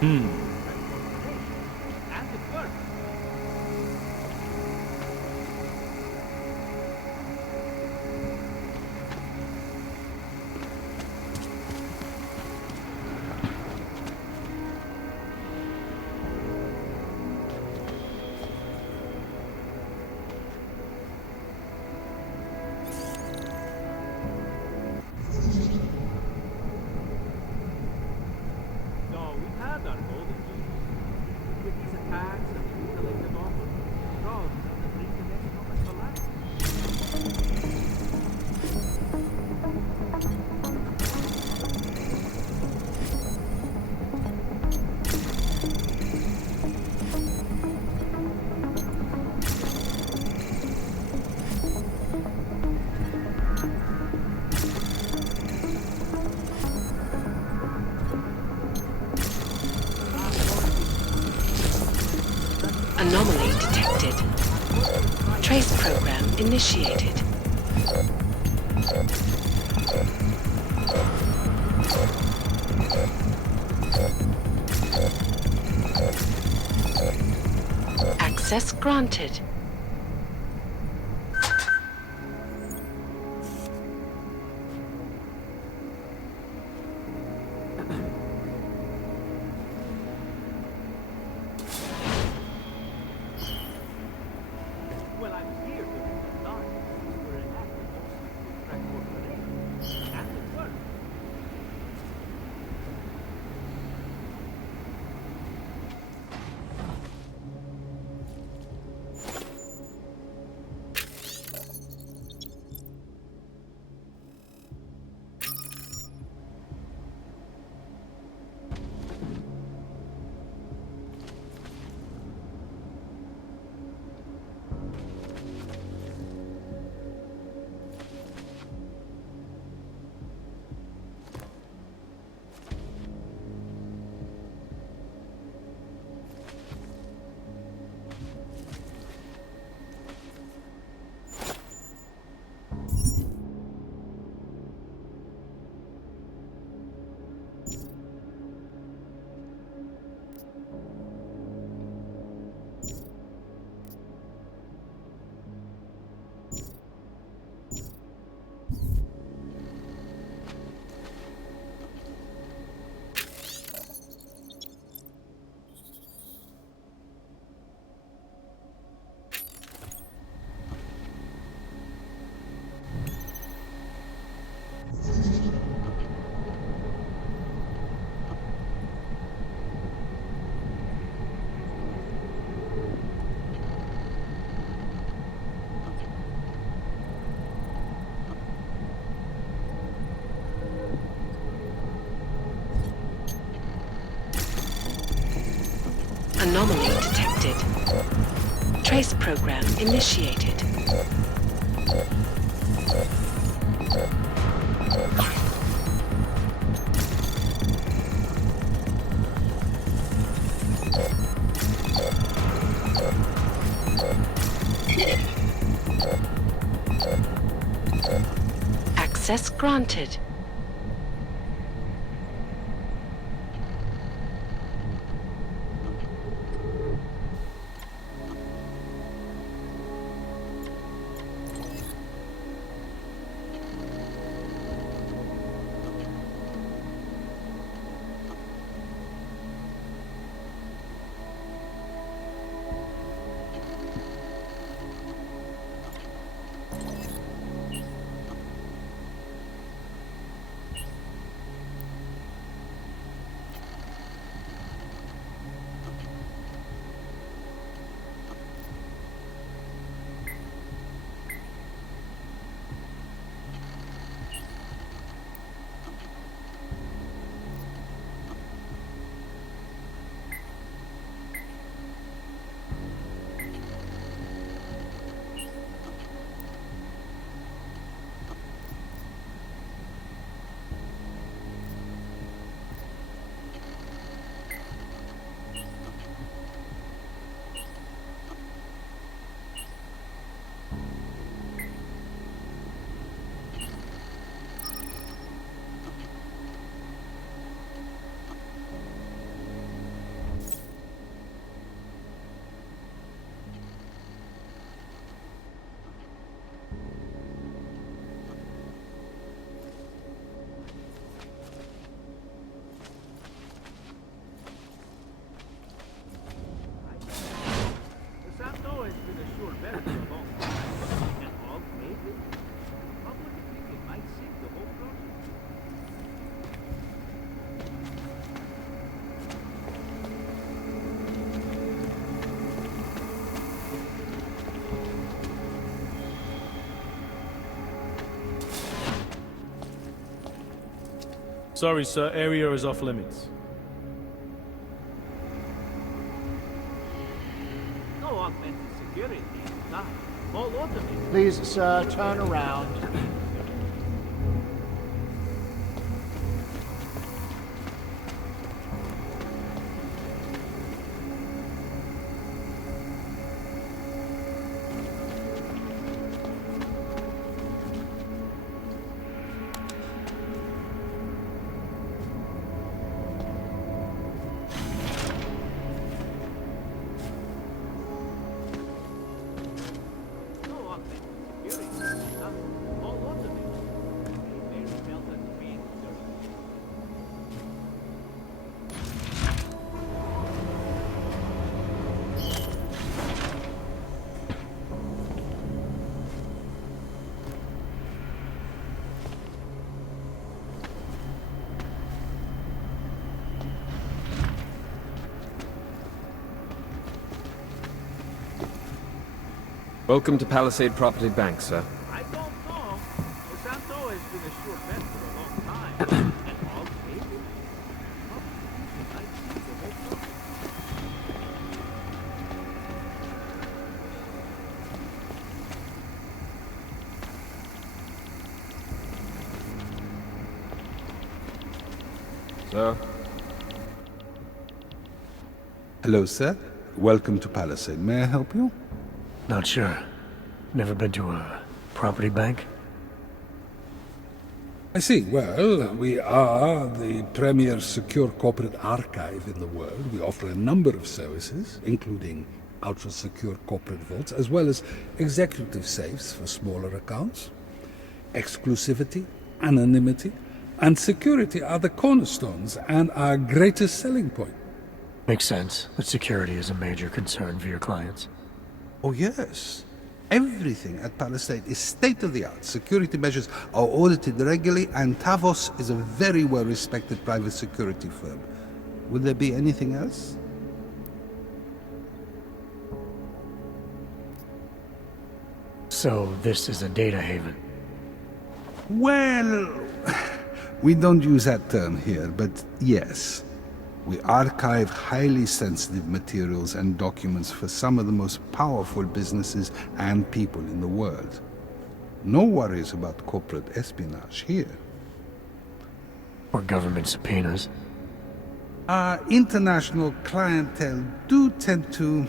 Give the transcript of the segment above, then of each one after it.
And it works. So we had our golden goose. With these attacks and the mutilated offers, dogs on the brink of economic collapse. Anomaly detected. Trace program initiated. Access granted. Well, I'm here to die. We're enacting mostly to track corporations. And it works. Anomaly detected. Trace program initiated. Access granted. Sorry, sir. Area is off limits. No augmented security. Nah, all automated. Please, sir, turn around. No augmented security. Nah, all automated. They barely felt that wind. Welcome to Palisade Property Bank, sir. I don't know. Santo has been a sure bet for a long time. And all maybe? Oh, I see the whole process. Sir? Hello, sir. Welcome to Palisade. May I help you? Not sure. Never been to a property bank? I see. Well, we are the premier secure corporate archive in the world. We offer a number of services, including ultra-secure corporate vaults, as well as executive safes for smaller accounts. Exclusivity, anonymity, and security are the cornerstones and our greatest selling point. Makes sense that security is a major concern for your clients. Oh, yes. Everything at Palisade is state-of-the-art. Security measures are audited regularly, and Tavos is a very well-respected private security firm. Would there be anything else? So this is a data haven. Well, we don't use that term here, but yes. We archive highly sensitive materials and documents for some of the most powerful businesses and people in the world. No worries about corporate espionage here. Or government subpoenas. Our international clientele do tend to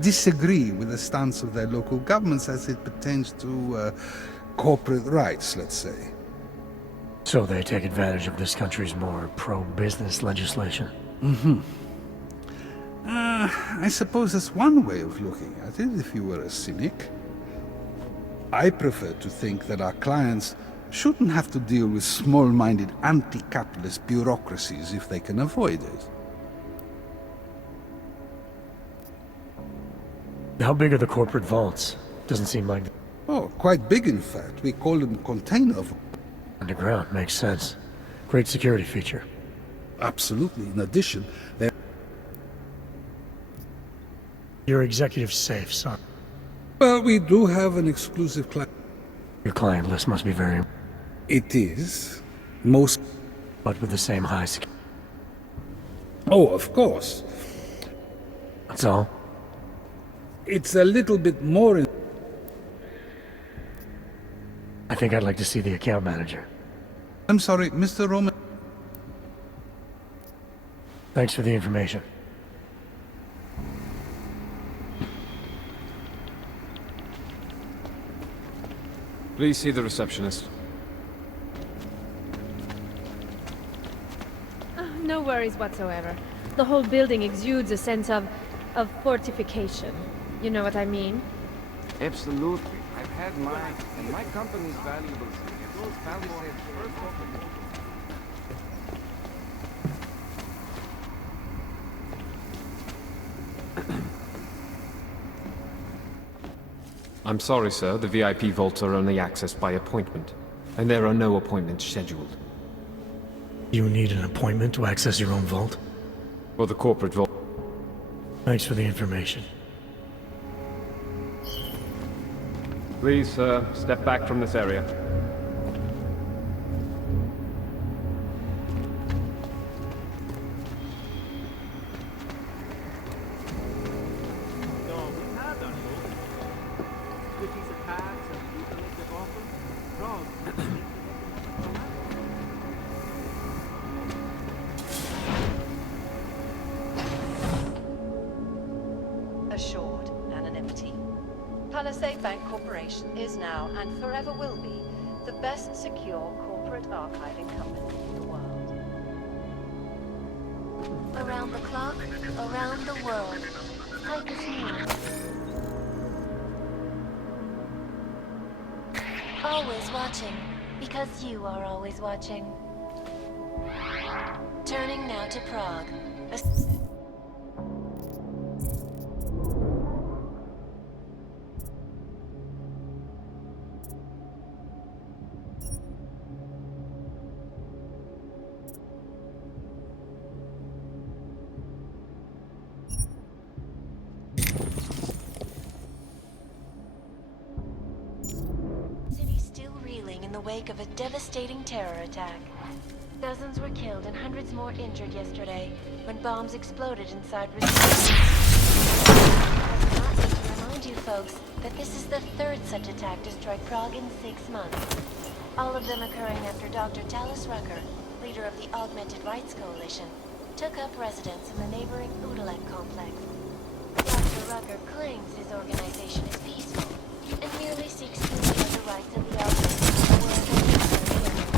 disagree with the stance of their local governments as it pertains to corporate rights, let's say. So they take advantage of this country's more pro-business legislation. I suppose that's one way of looking at it, if you were a cynic. I prefer to think that our clients shouldn't have to deal with small-minded anti-capitalist bureaucracies if they can avoid it. How big are the corporate vaults? Doesn't seem like... Oh, quite big in fact. We call them container vaults. Underground, makes sense. Great security feature. Absolutely. In addition, there... Your executive safe, son. Well, we do have an exclusive client. Your client list must be very... It is. Most... But with the same high security. Oh, of course. That's all? It's a little bit more in... I think I'd like to see the account manager. I'm sorry, Mr. Roman... Thanks for the information. Please see the receptionist. No worries whatsoever. The whole building exudes a sense of fortification. You know what I mean? Absolutely. I've had mine, and my company's valuables. It goes Palisade first open. I'm sorry, sir. The VIP vaults are only accessed by appointment, and there are no appointments scheduled. You need an appointment to access your own vault? For the corporate vault. Thanks for the information. Please, sir, step back from this area. Palisade Bank Corporation is now and forever will be the best secure corporate archiving company in the world. Around the clock, around the world. Tychus News. Always watching, because you are always watching. Turning now to Prague. City still reeling in the wake of a devastating terror attack. Dozens were killed and hundreds more injured yesterday when bombs exploded inside residential. I do not need to remind you folks that this is the third such attack to strike Prague in 6 months. All of them occurring after Dr. Talis Rucker, leader of the Augmented Rights Coalition, took up residence in the neighboring Udalek complex. Dr. Rucker claims his organization is peaceful and merely seeks to ensure the rights of the augmented in the world that is concerned.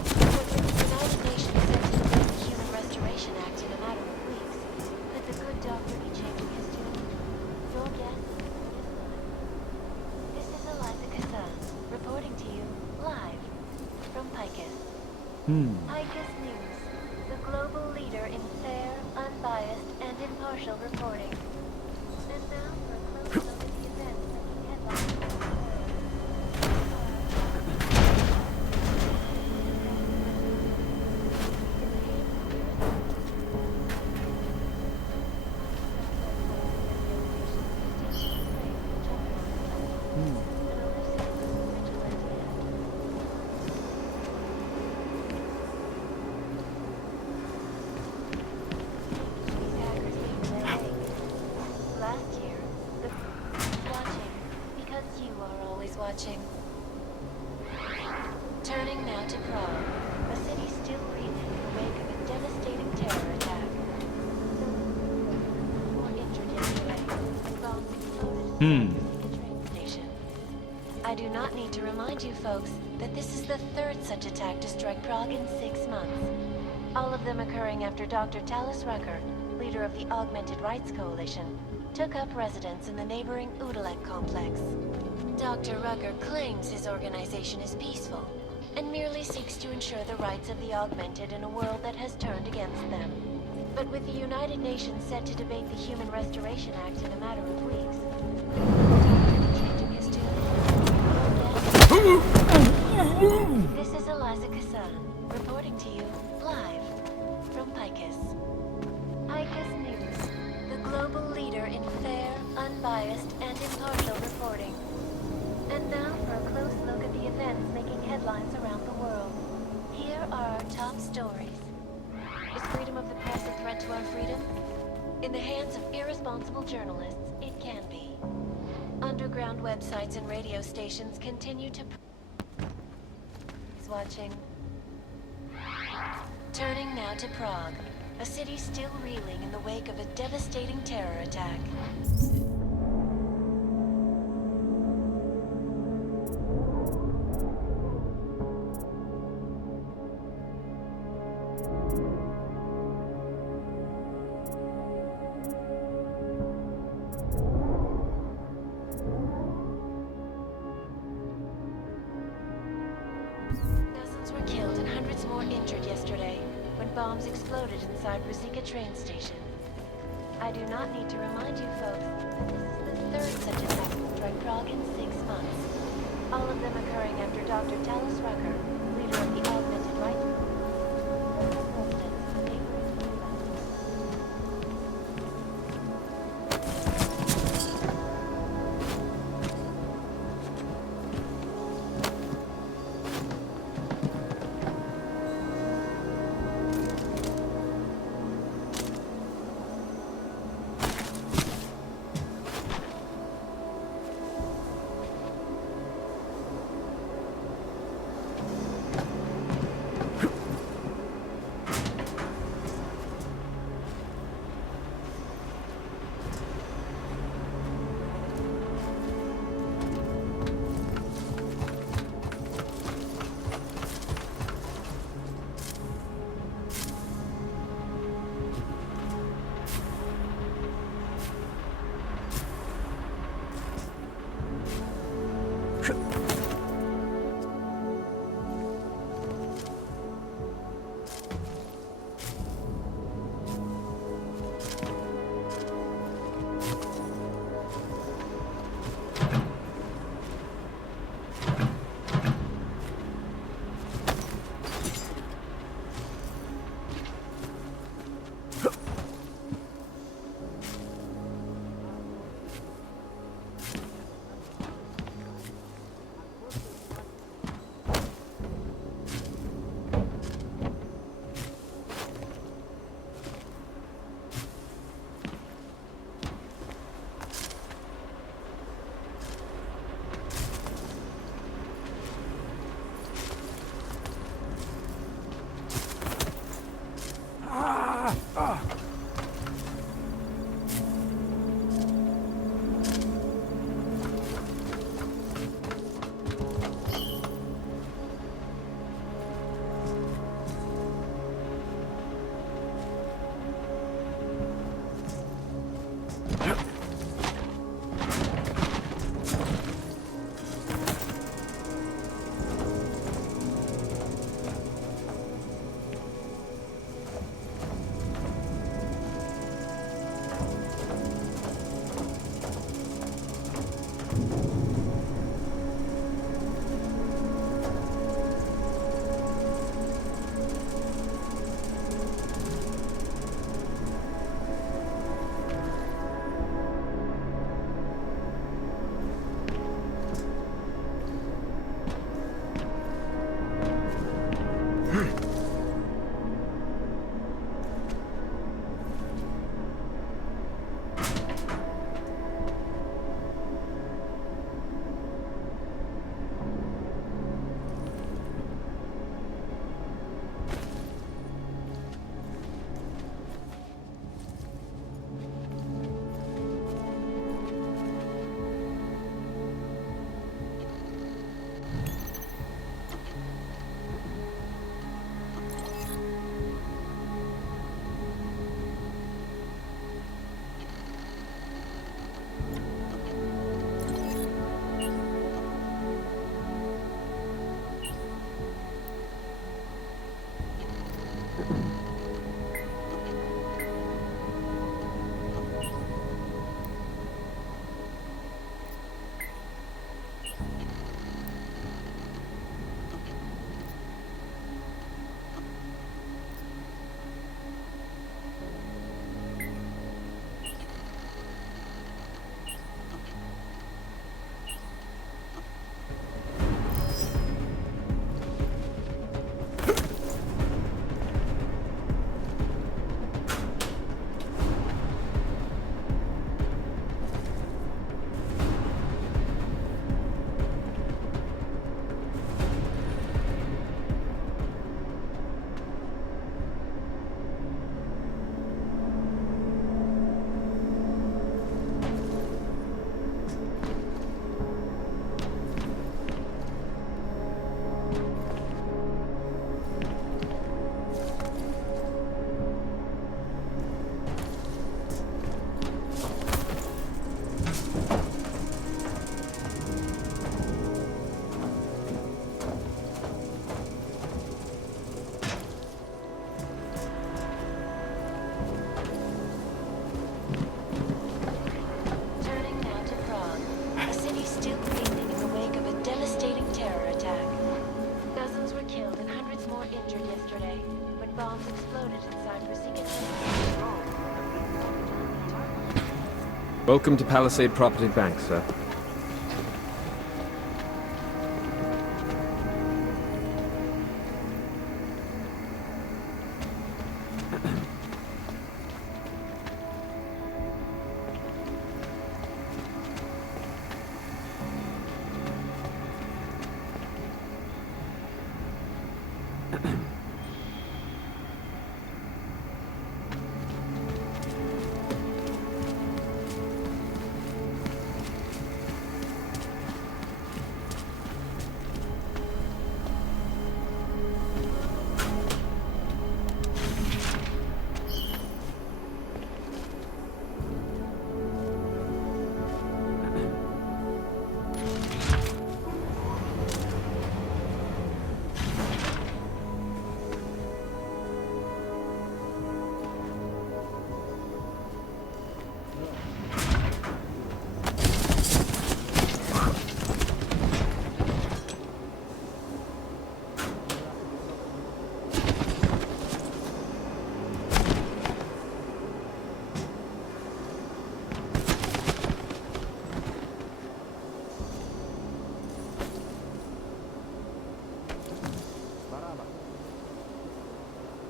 But with the United Nations set to debate the Human Restoration Act in a matter of weeks, could the good doctor be changing his tune? Your guess is as good as mine. This is Eliza Kazan, reporting to you, live, from Picus. Picus News, the global leader in fair, unbiased, and impartial reporting. And now for a close look at the events making headlines. Last year, the watching because you are always watching. Turning now to Prague, a city still reeling in the wake of a devastating terror attack. More injured yesterday when bombs exploded inside the train station. I do not need to remind you folks that this is the third such attack to strike Prague in 6 months. All of them occurring after Dr. Talis Rucker, leader of the Augmented Rights Coalition, took up residence in the neighboring Udalek complex. Dr. Rucker claims his organization is peaceful and merely seeks to ensure the rights of the augmented in a world that has turned against them. But with the United Nations set to debate the Human Restoration Act in a matter of weeks, changing his tune. This is Eliza Kazan, reporting to you, live, from Picus. Picus News, the global leader in fair, unbiased, and impartial reporting. And now for a close look at the events making headlines around the world. Here are our top stories. Is freedom of the press a threat to our freedom? In the hands of irresponsible journalists, it can be. Underground websites and radio stations continue to... watching. Turning now to Prague, a city still reeling in the wake of a devastating terror attack. Dozens were killed and hundreds more injured yesterday when bombs exploded inside Ruzicka train station. I do not need to remind you folks that this is the third such attack to strike Prague in 6 months. All of them occurring after Dr. Talis Rucker, leader of the Augmented Rights more injured yesterday when bombs exploded inside Rosika's. Welcome to Palisade Property Bank, sir.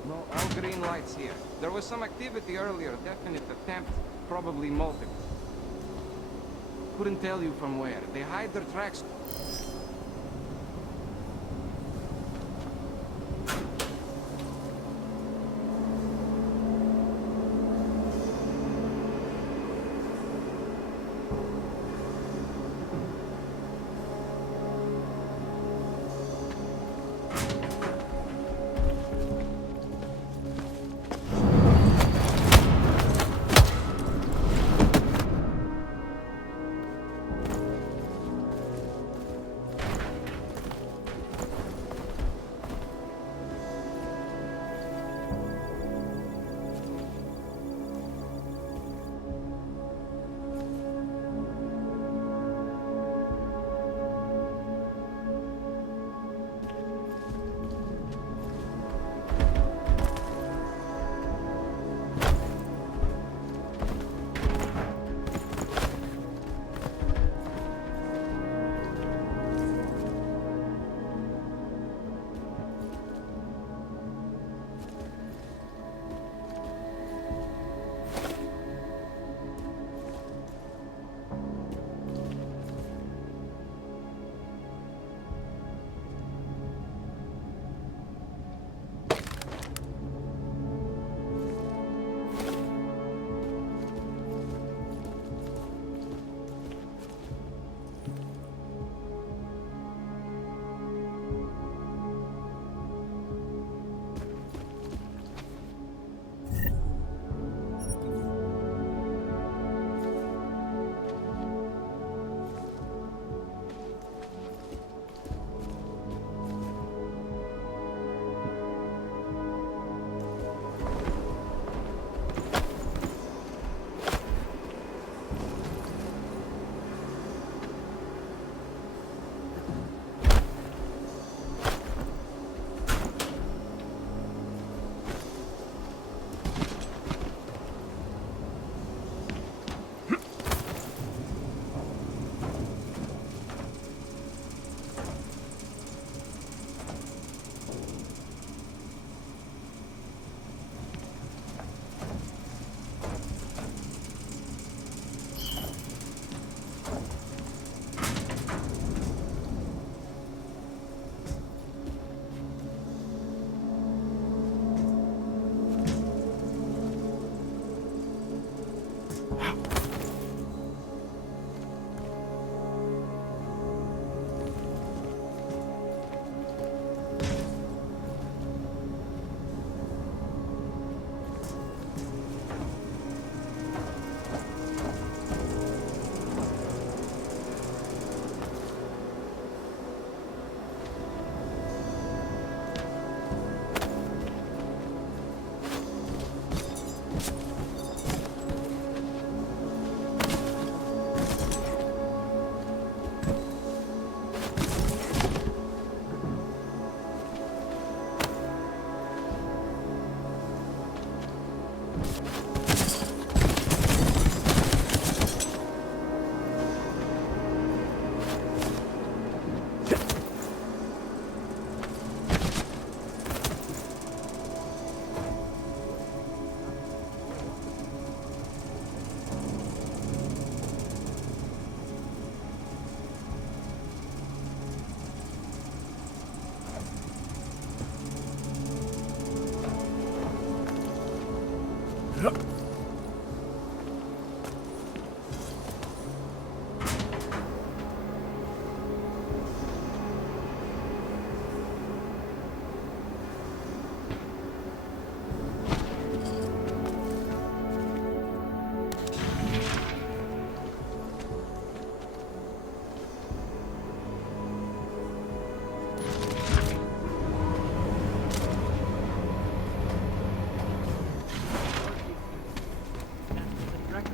No, all green lights here. There was some activity earlier, definite attempt, probably multiple. Couldn't tell you from where. They hide their tracks.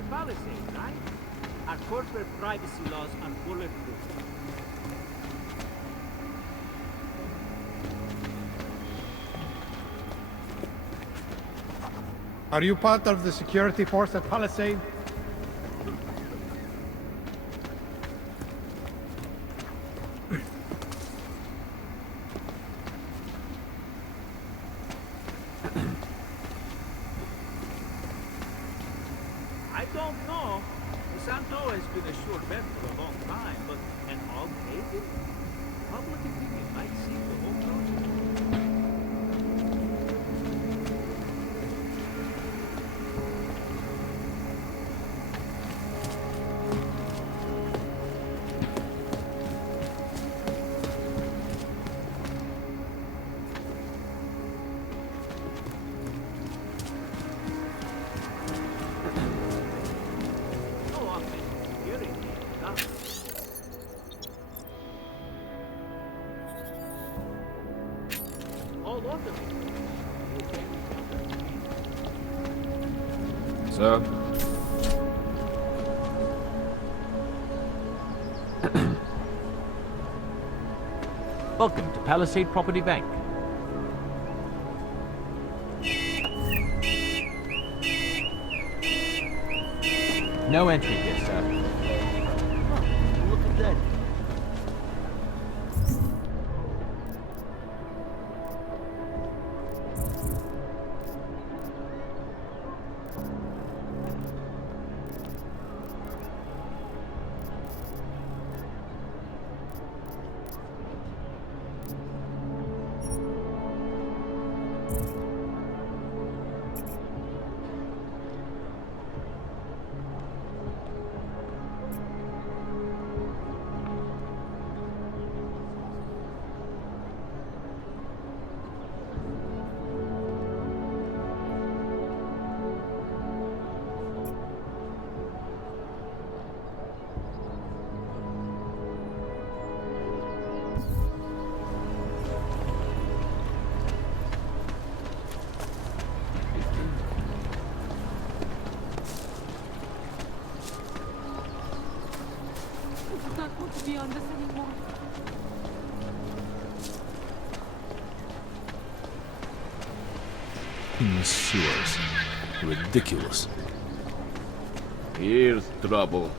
Palisade, right? Our corporate privacy laws are bulletproof. Are you part of the security force at Palisade? I don't know. Santo has been a sure bet for a long time, but an all pagan? Public opinion might see the whole project. Sir? Welcome to Palisade Property Bank. No entry here, sir. Look at that. I don't want to be on this anymore. In the sewers. Ridiculous. Here's trouble.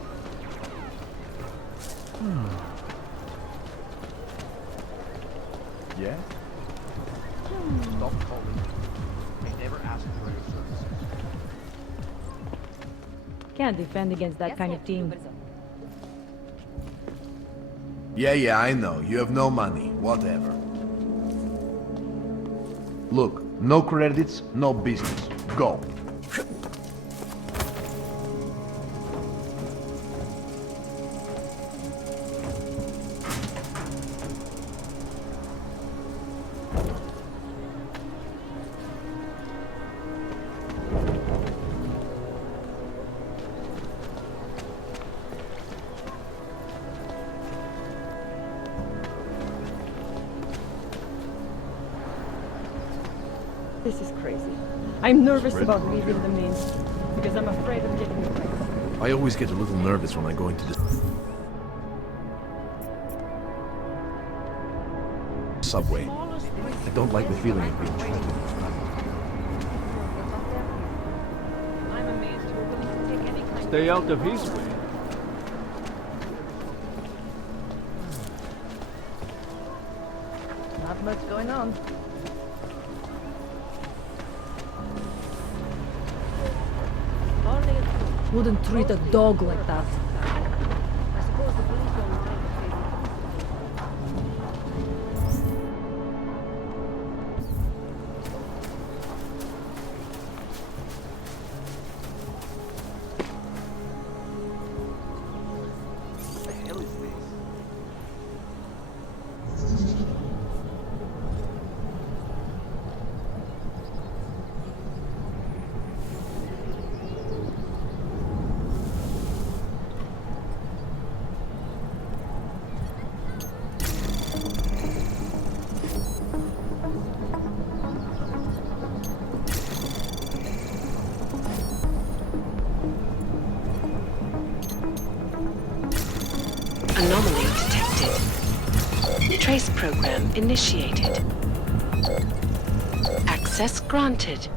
Yeah? Stop calling. I never asked for your services. Can't defend against that kind of team. Yeah, I know. You have no money. Whatever. Look, no credits, no business. Go. This is crazy. I'm nervous about leaving the main street because I'm afraid of getting away. I always get a little nervous when I go into the subway. I don't like the feeling of being trapped. I'm amazed you're willing to take any kind Stay out of his way. Not much going on. Wouldn't treat a dog like that. I suppose the police don't mind initiated. Access granted.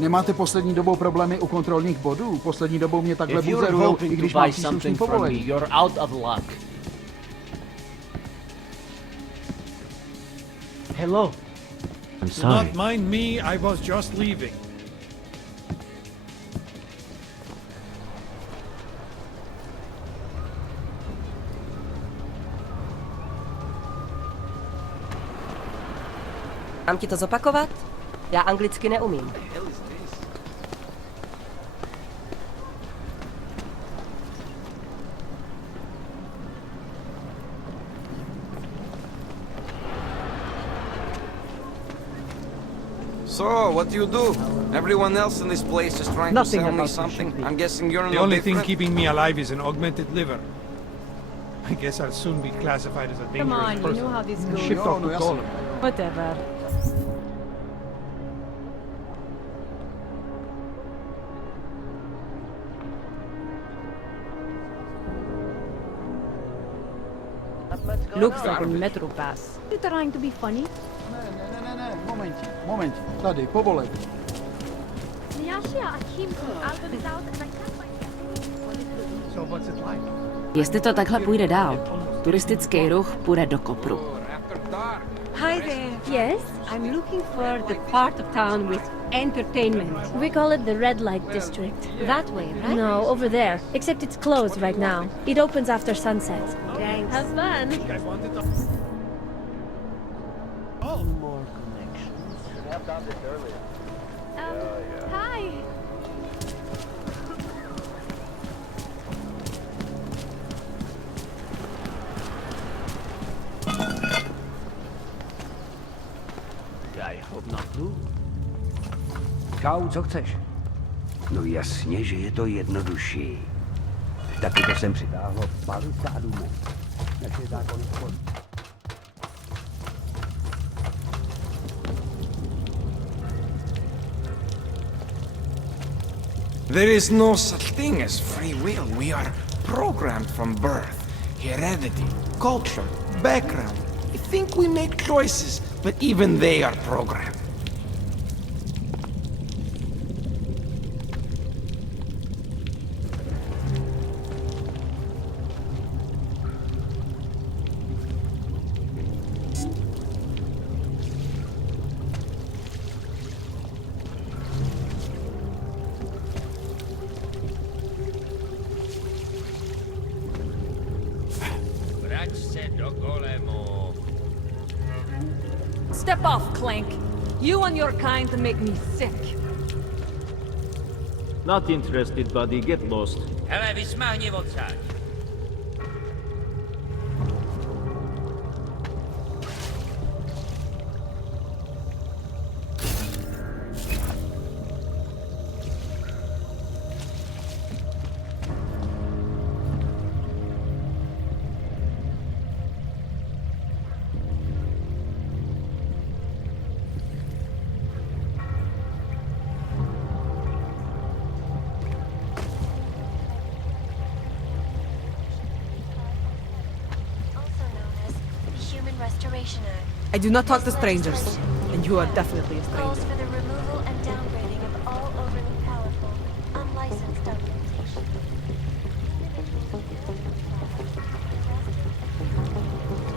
Nemáte poslední dobou problémy u kontrolních bodů? Poslední dobou mě takhle buzerujou, i když mám příslušný povolení. You're out of luck. Hello. I'm sorry. Do not mind me, I was just leaving. Mám ti to zopakovat? Já anglicky neumím. So, what do you do? Everyone else in this place is trying Nothing to sell me about something. sushi. I'm guessing you're The no only thing different. keeping me alive is an augmented liver. I guess I'll soon be classified as a dangerous Come on, you person. know how this goes. Shipped off to Golem. Whatever. Looks like a metro pass. You trying to be funny? Ne, momentík. Tady, povolej. So what's it like? Jestli to takhle půjde dál, turistický ruch půjde do kopru. Hi there. Yes, I'm looking for the part of town with entertainment. We call it the red light district. That way, right? No, over there. Except it's closed right now. It opens after sunset. Thanks. Have fun. More connections. Should have done this earlier. Hi. I hope not too. Čau, co chceš? No jasně, že je to jednodušší. Taky to jsem přitáhlo Palisádu. Naše zákon spod. There is no such thing as free will. We are programmed from birth. Heredity, culture, background. I think we make choices, but even they are programmed. Step off, Clank. You and your kind make me sick. Not interested, buddy. Get lost. Hele, vysmáhni odsaď. Restoration Act I do not talk to strangers, and you are definitely a calls stranger. for the removal and downgrading of all overly powerful, unlicensed documentation.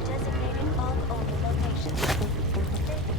Designated bulk-only locations.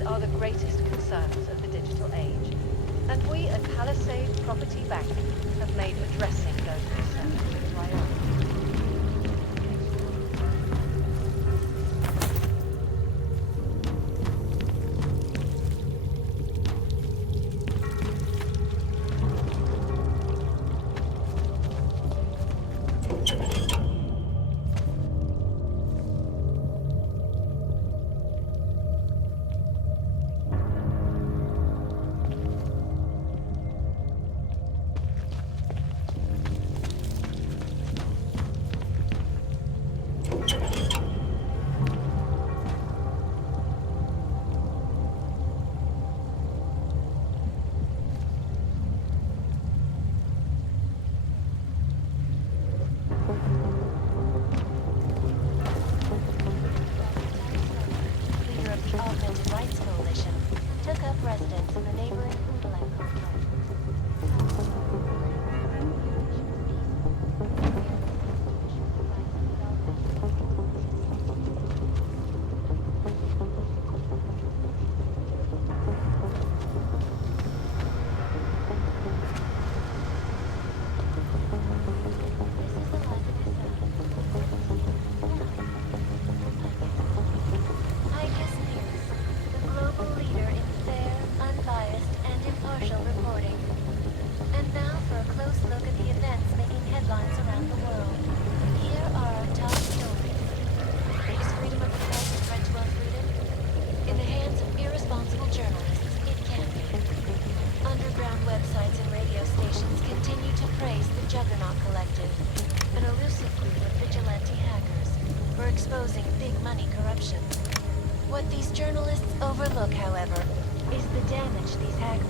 These are the greatest concerns of the digital age, and we at Palisade Property Bank have made addressing those concerns a priority. Exposing big money corruption. What these journalists overlook, however, is the damage these hackers...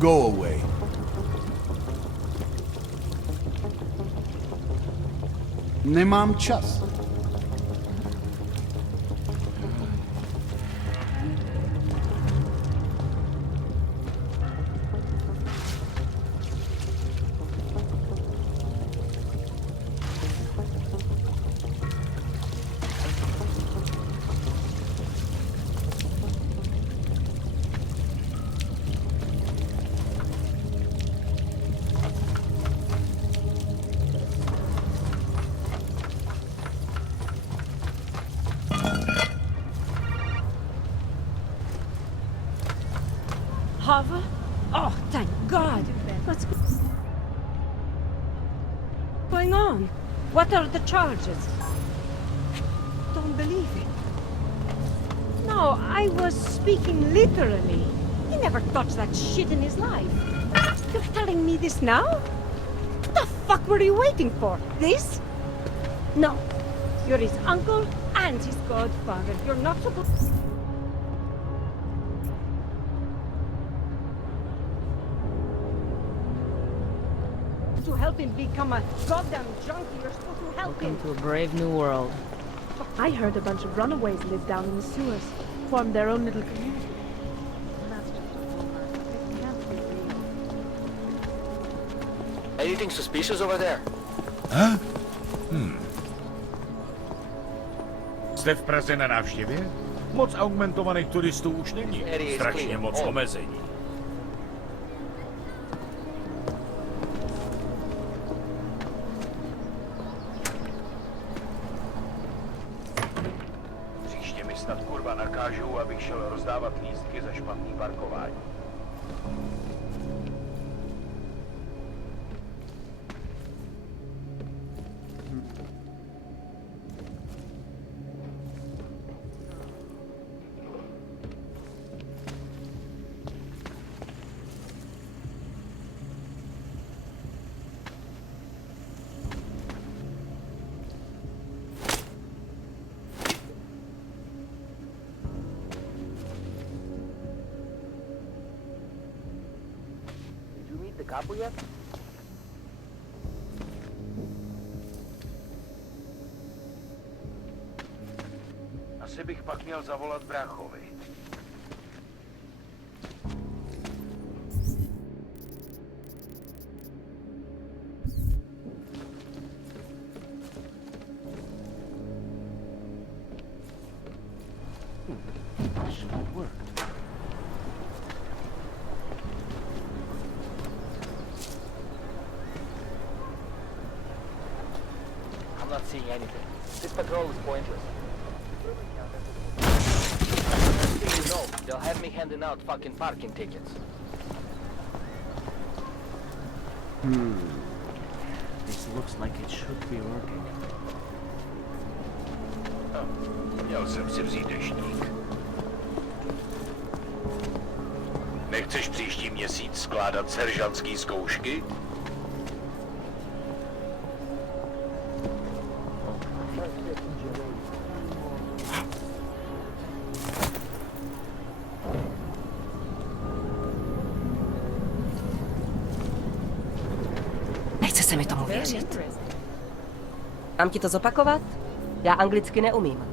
Go away. Nemám čas. Pavel? Oh, thank God. What's going on? What are the charges? Don't believe it. No, I was speaking literally. He never touched that shit in his life. You're telling me this now? What the fuck were you waiting for? This? No. You're his uncle and his godfather. You're not supposed to help him become a goddamn junkie. You're supposed to help him. Welcome to a brave new world. I heard a bunch of runaways live down in the sewers, formed their own little community. That's just a rumor. It can't be real. Anything suspicious over there? Huh? Jste v Praze na návštěvě? Moc augmentovaných turistů už není. Strašně moc omezení. Příště mi snad kurva nakážou, abych šel rozdávat lístky za špatný parkování. Kápu je? Asi bych pak měl zavolat bráchovi. I'm not seeing anything. This patrol is pointless. Next thing you know, they'll have me handing out fucking parking tickets. This looks like it should be working. Měl jsem si vzít deštník. Nechceš příští měsíc skládat seržantský zkoušky? Nechce se mi tomu věřit. Mám ti to zopakovat? Já anglicky neumím.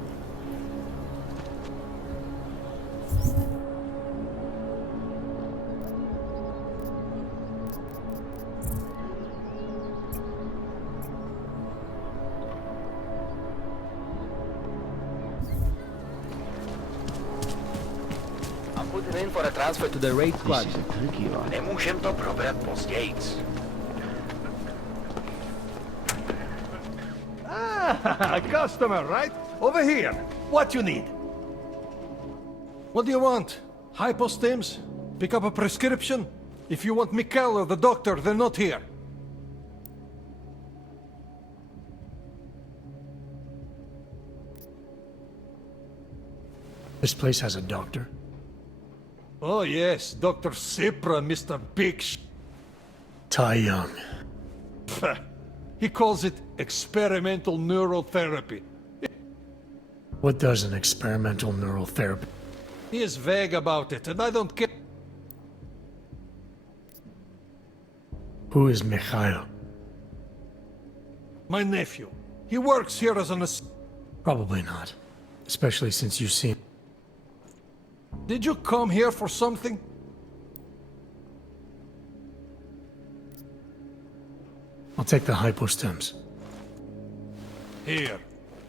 I'm putting in for a transfer to the raid squad. Nemůžem to probrat pozdějc. A customer, right? Over here. What you need? What do you want? Hypostims? Pick up a prescription? If you want Mikkel or the doctor, they're not here. This place has a doctor? Oh yes, Dr. Sipra, Mr. Big Tai Young. He calls it experimental neurotherapy. What does an experimental neural therapy? He is vague about it, and I don't care. Who is Mikhail? My nephew. He works here as an Probably not. Especially since you seem... Did you come here for something? I'll take the hypostems. Here.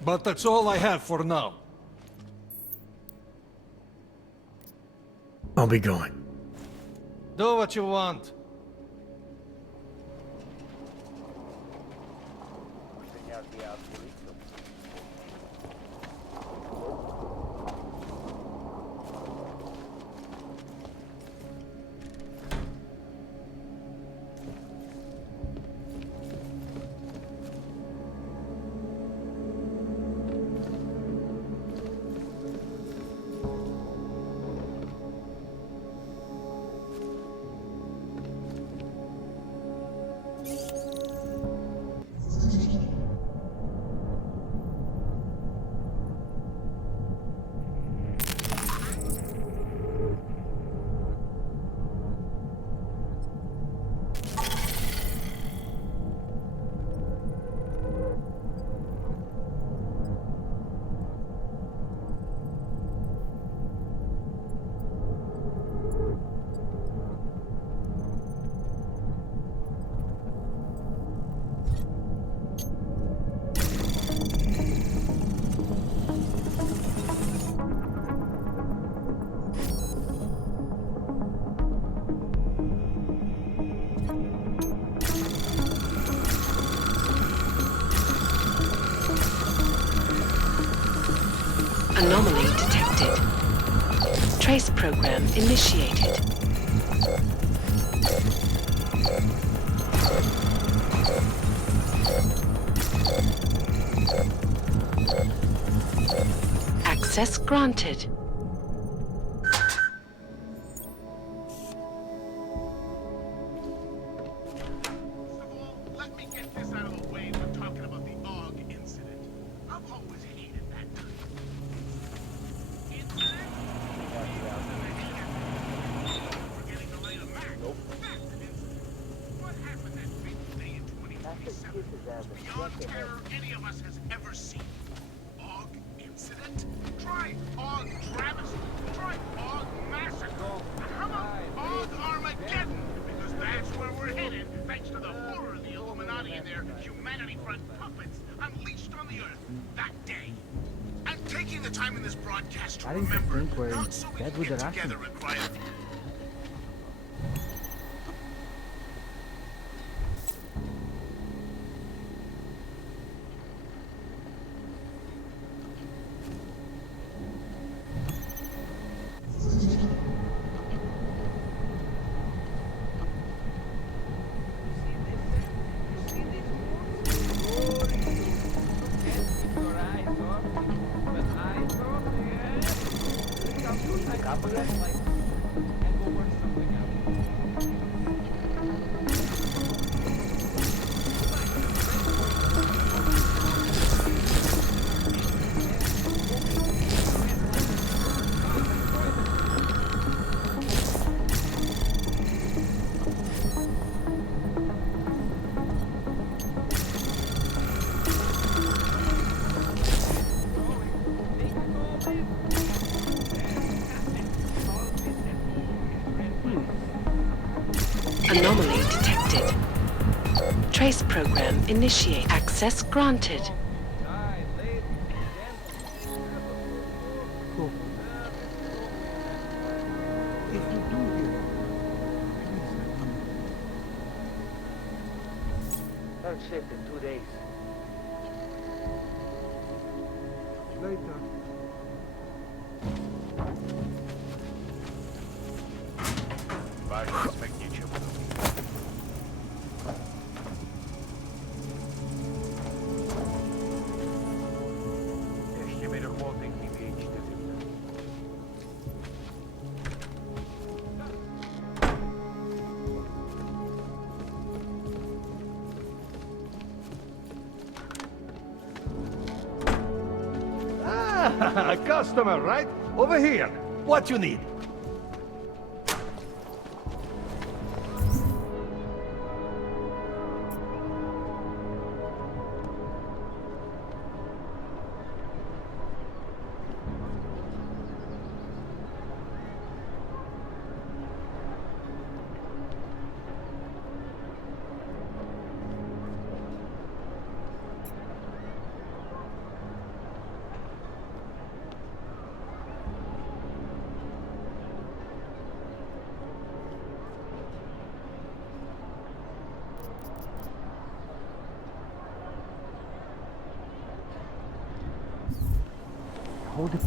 But that's all I have for now. I'll be going. Do what you want. Anomaly detected. Trace program initiated. Access granted. Let me get this out of the way when talking about the AUG incident. I've always hated that type. Forgetting to light a match. That's an incident. What happened that fateful day in 2027 was beyond terror any of us has ever seen. AUG incident? Try AUG travesty. Try AUG massacre. How about AUG Armageddon? Because that's where we're headed, thanks to the horror of the Illuminati and their humanity front puppets unleashed on the Earth that day. I'm taking the time in this broadcast to remember, not so we can get together and cry out. Anomaly detected. Trace program initiate. Access granted. Third shift in 2 days. Later. Важно спать нечего. Ještě mi dovolte chybějící dezince. Ah, a customer, right? Over here. What you need? Hold it.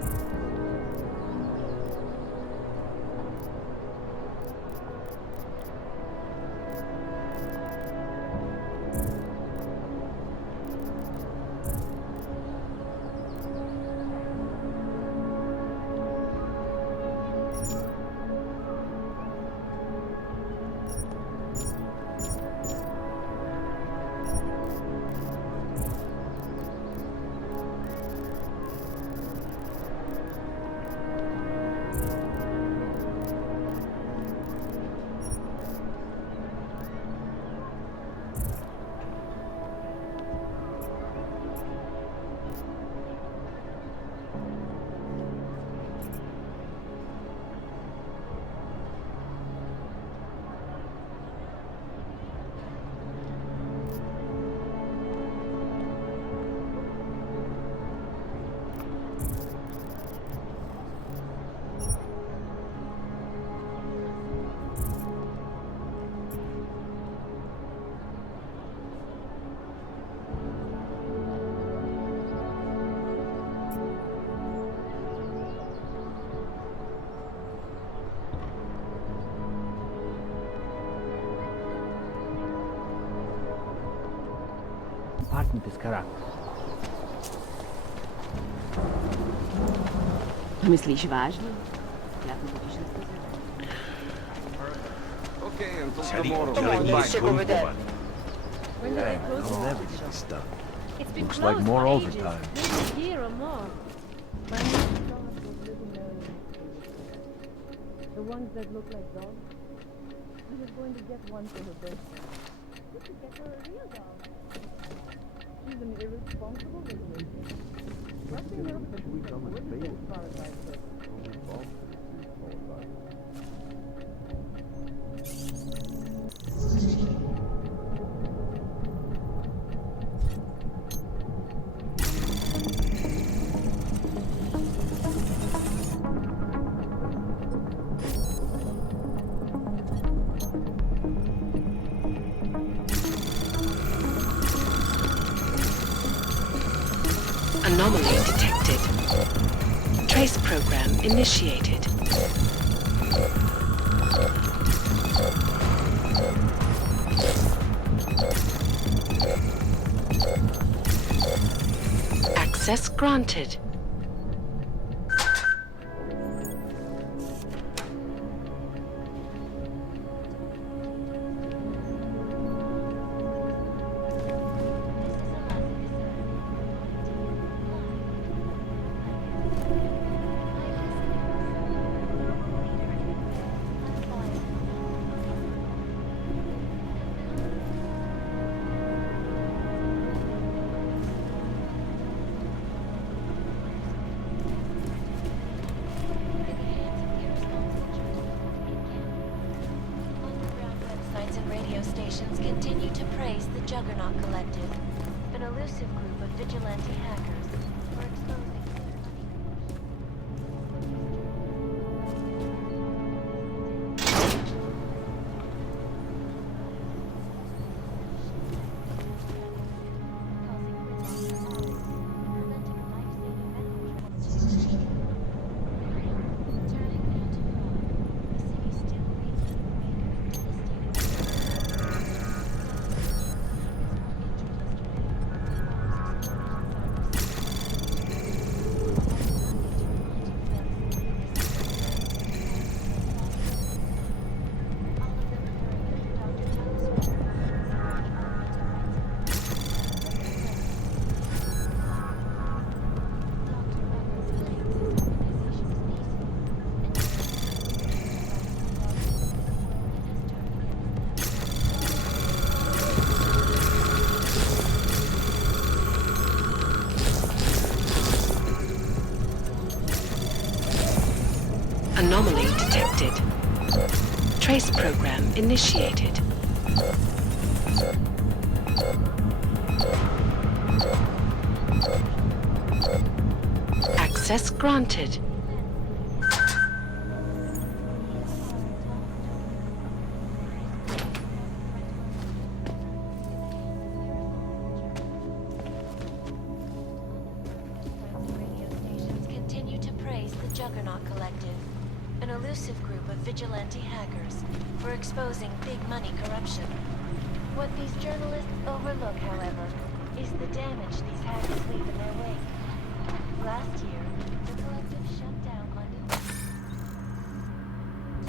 Thank you. apartment is corrupt. Myslíš vážně? Já to totiž nespoznám. Okay, until Celý tomorrow. oddělení Bye. When did they close I'll it? never get this done. It's been Looks closed like more for ages, overtime. maybe a year or more. My niece Dog was living there in the ones that look like dogs. She was going to get one for her birthday. We could get her a real dog. She's an irresponsible idiot. Roughing her up for food as far as I could. Anomaly detected. Trace program initiated. Access granted. Websites and radio stations continue to praise the Juggernaut Collective, an elusive group of vigilante hackers for exposing Anomaly detected. Trace program initiated. Access granted. continue to praise the Juggernaut Collective, an elusive group of vigilante hackers for exposing big money corruption. What these journalists overlook, however, is the damage these hackers leave in their wake. Last year, the collective shut down London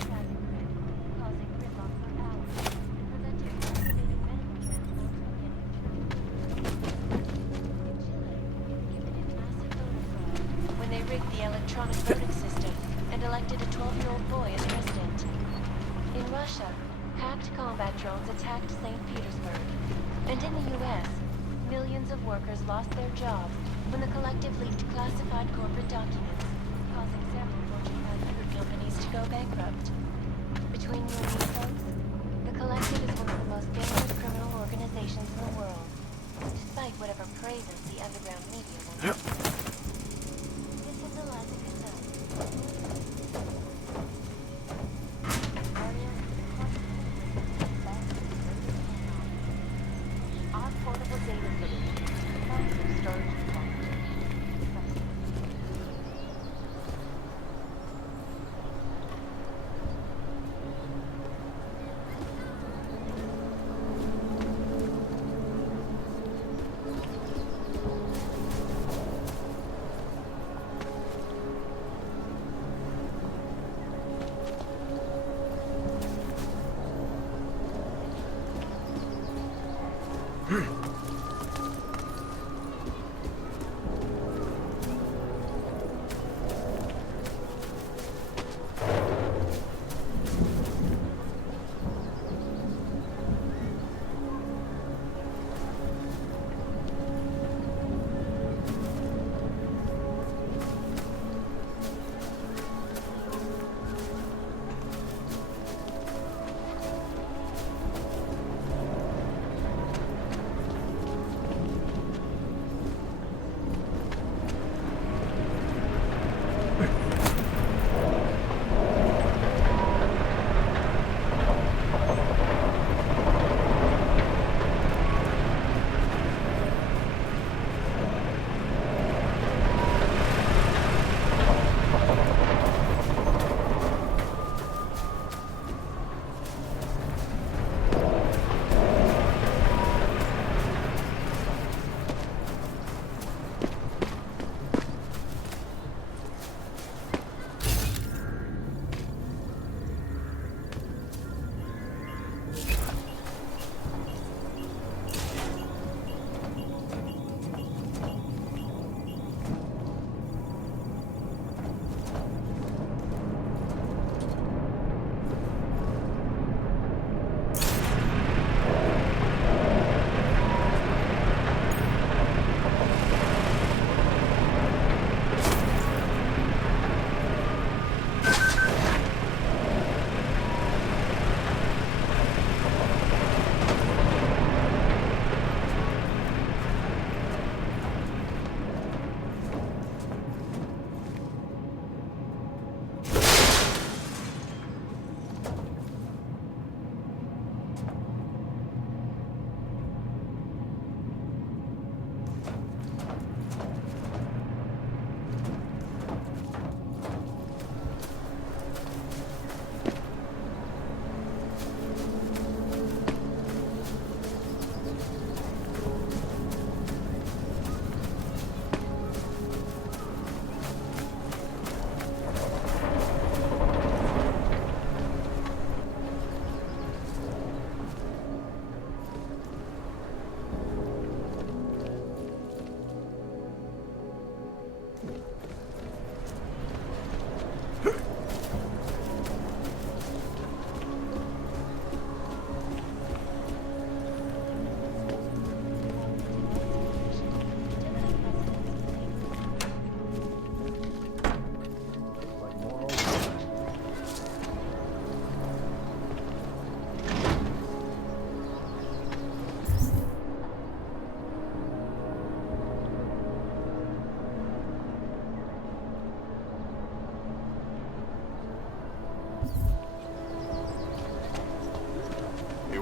traffic grid, causing gridlock for hours, and preventing devastating medical transports from getting through. In Chile, committed massive voter fraud when they rigged the electronic voting system and elected a 12-year-old boy as president. In Russia, hacked combat drones attacked St. Petersburg. And in the US, millions of workers lost their jobs when the collective leaked classified corporate documents, causing several Fortune 500 companies to go bankrupt. Between you and me, folks, the collective is one of the most dangerous criminal organizations in the world, despite whatever praises the underground media will. This is Eliza Cassell. Our portable data solution, massive storage capacity. You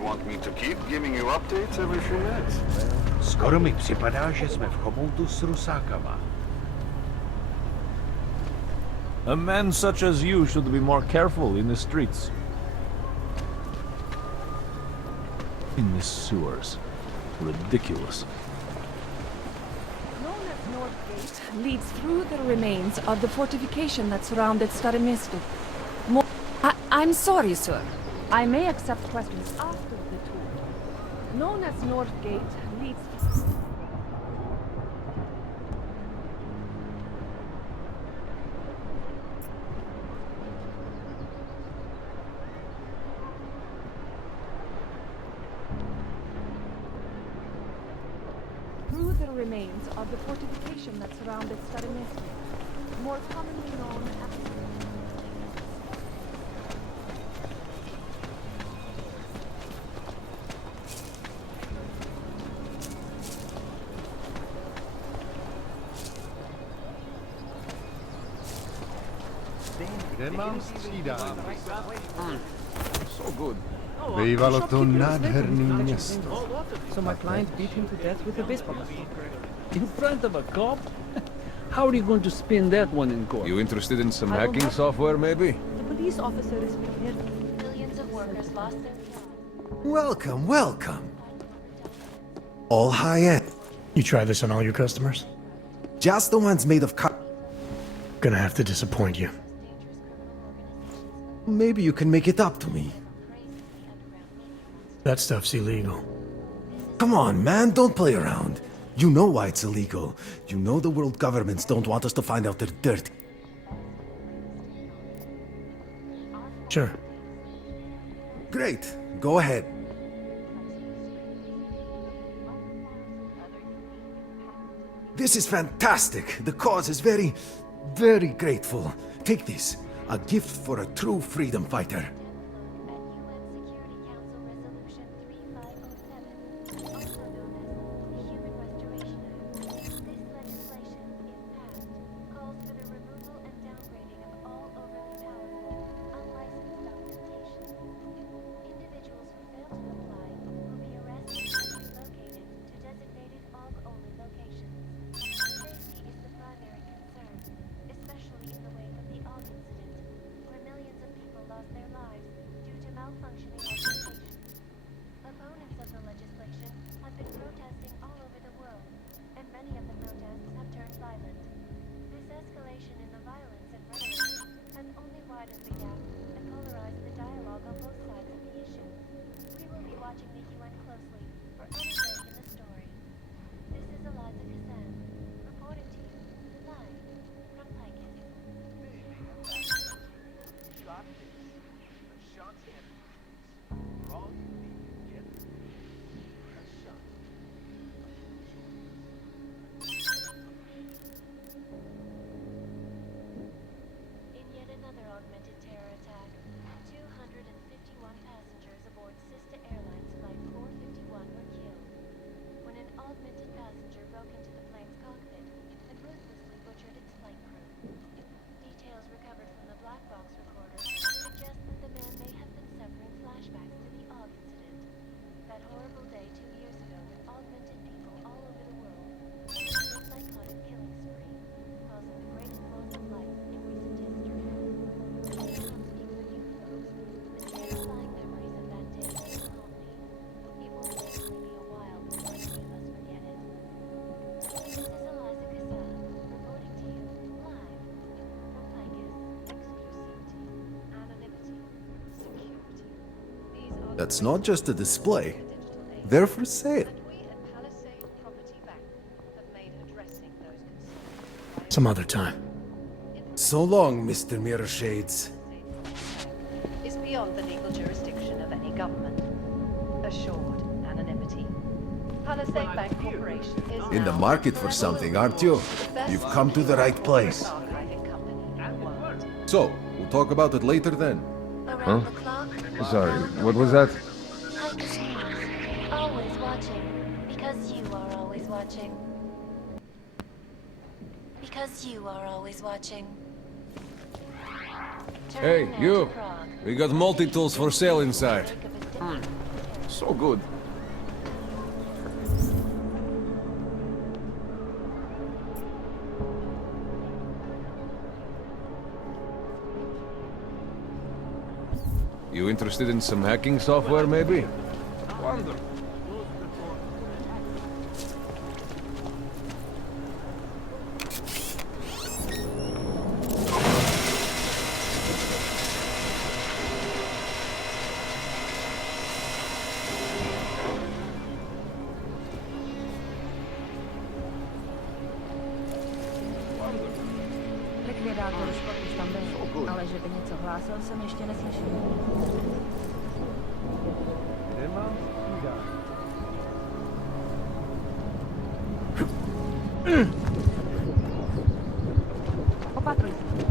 want me to keep giving you updates every few minutes? Skoro mi připadá, že jsme v chomoutu s rusákama. A man such as you should be more careful in the streets. In the sewers. Ridiculous. Known as North Gate leads through the remains of the fortification that surrounded Stare Misto. I'm sorry, sir. I may accept questions after the tour. Known as North Gate leads... through the remains of the fortification that surrounded Stare Misto, more commonly known as... Nemám střídání. So good. Bývalo to nádherný město. So my client beat him to death with a baseball bat. In front of a cop? How are you going to spin that one in court? You interested in some hacking software, maybe? The police officer is prepared. Millions of workers lost their jobs. Welcome, welcome. All high-end. You try this on all your customers? Just the ones made of car. Gonna have to disappoint you. Maybe you can make it up to me. That stuff's illegal. Come on, man, don't play around. You know why it's illegal. You know the world governments don't want us to find out their dirt. Sure. Great. Go ahead. This is fantastic. The cause is very, very grateful. Take this. A gift for a true freedom fighter. That's not just a display. They're for sale. Some other time. So long, Mr. Mirror Shades. Is beyond the legal jurisdiction of any government. Assured anonymity. Palisade Bank Corporation is In the now market for something, aren't you? You've come to the right place. So, we'll talk about it later then. Around the clock. Sorry, what was that? Always watching. Because you are always watching. Because you are always watching. Hey, you! We got multi-tools for sale inside. So good. You interested in some hacking software, maybe? Wonderful. Likvidátor škod už tam byl, ale že by něco hlásil, jsem ještě neslyšel. Nemám Opatruj se.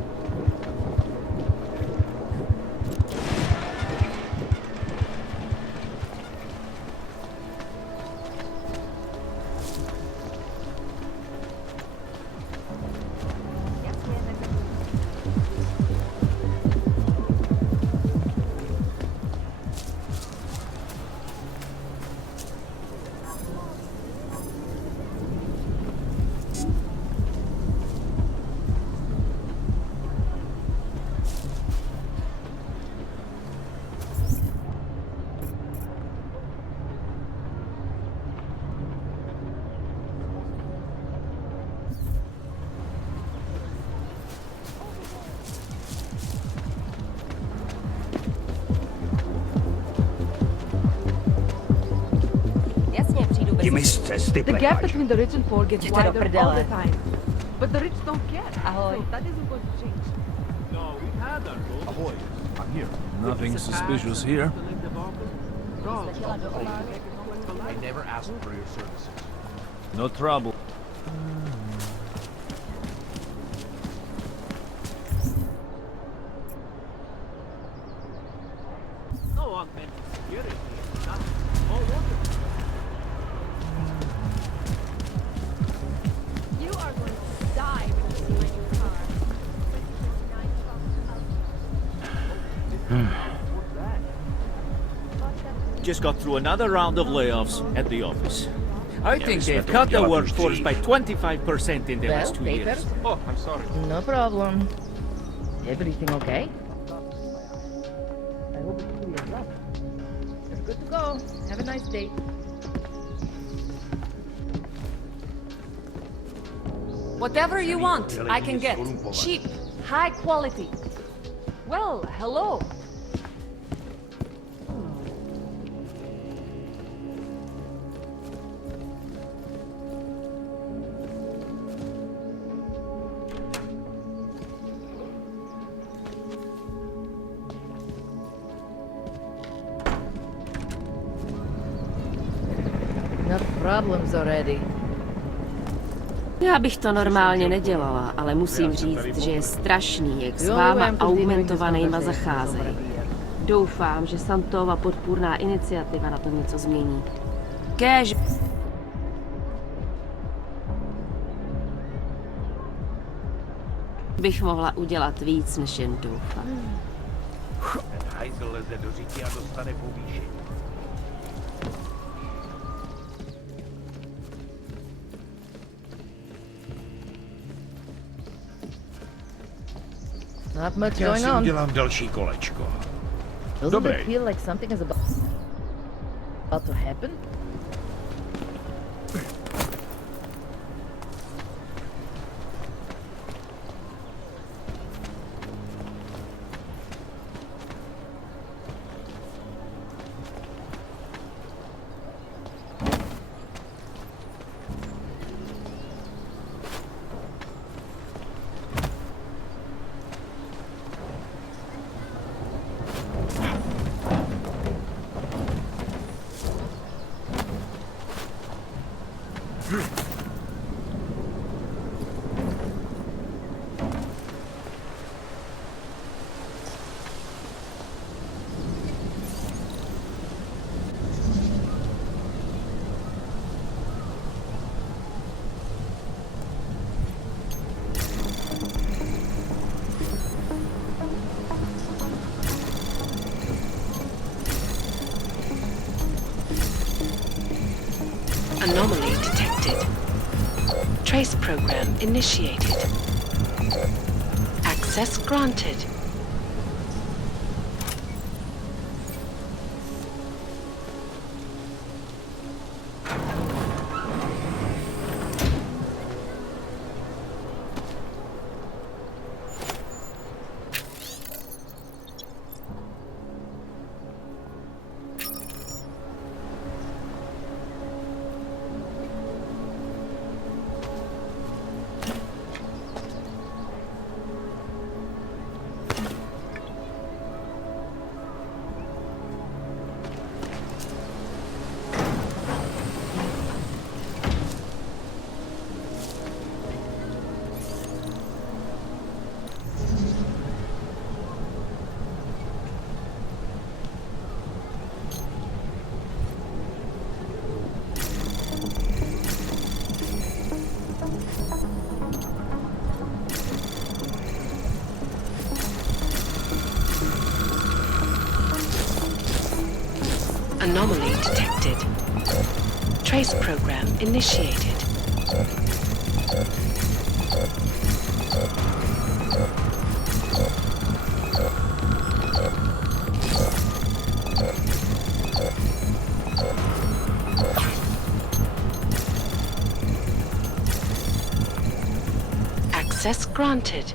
Mist cesty, The gap between the rich and poor gets Jděte do wider all prdele. the time. But the rich don't care. Ahoj. So that isn't going to change. No, we've had our goals. Ahoy, I'm here. Nothing suspicious here. I never asked for your services. No trouble. No augmented security. Nothing. All over. You are going to die when you see my new car. Just got through another round of layoffs at the office. I think they've cut the workforce by 25% in the last 2 years. Oh, I'm sorry. No problem. Everything okay? I hope it's clear up. You're good to go. Have a nice day. Whatever you want, I can get. Cheap, high quality. Well, hello. Enough problems already. Já bych to normálně nedělala, ale musím říct, že je strašný, jak s váma aumentovanejma zacházejí. Doufám, že Santova podpůrná iniciativa na tom něco změní. Kéž bych mohla udělat víc, než jen doufat. Ten hajzl leze do říti a dostane povýšení. Not much Já going si on. udělám další kolečko. Doesn't Dobrý. it feel like something is about to happen? Anomaly detected. Trace program initiated. Access granted. Anomaly detected. Trace program initiated. Access granted.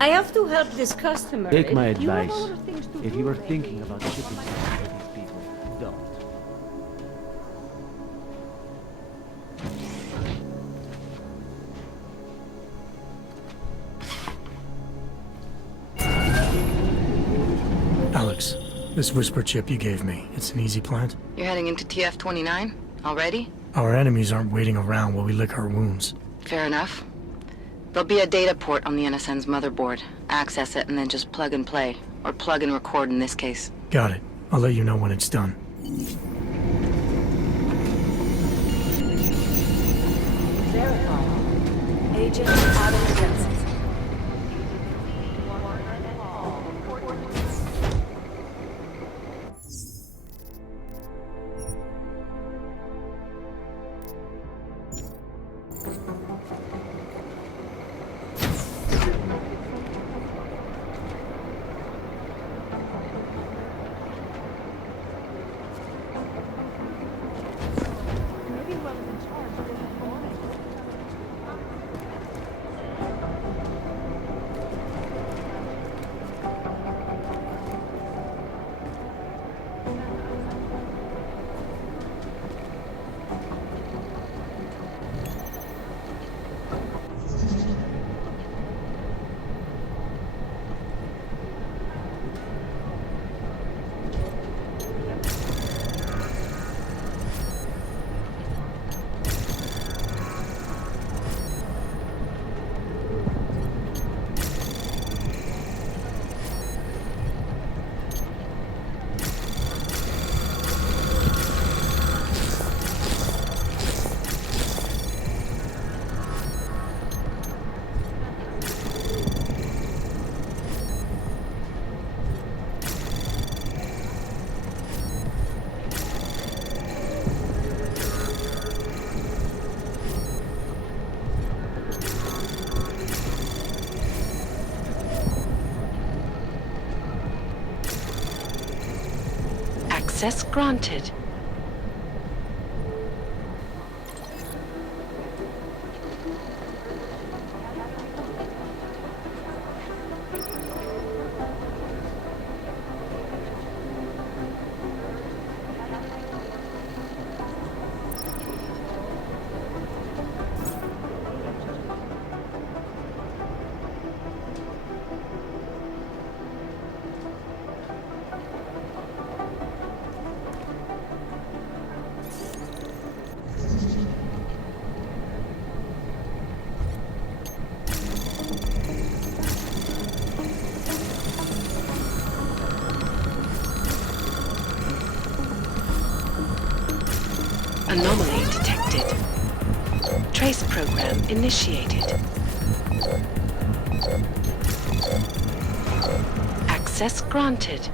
I have to help this customer. Take my You have advice. other things to If do, you are maybe. thinking about shipping something to these people, don't. Alex, this whisper chip you gave me, it's an easy plant? You're heading into TF29? Already? Our enemies aren't waiting around while we lick our wounds. Fair enough. There'll be a data port on the NSN's motherboard. Access it and then just plug and play. Or plug and record in this case. Got it. I'll let you know when it's done. Verify. Agent Adam Jensen. Access granted. Anomaly detected. Trace program initiated. Access granted.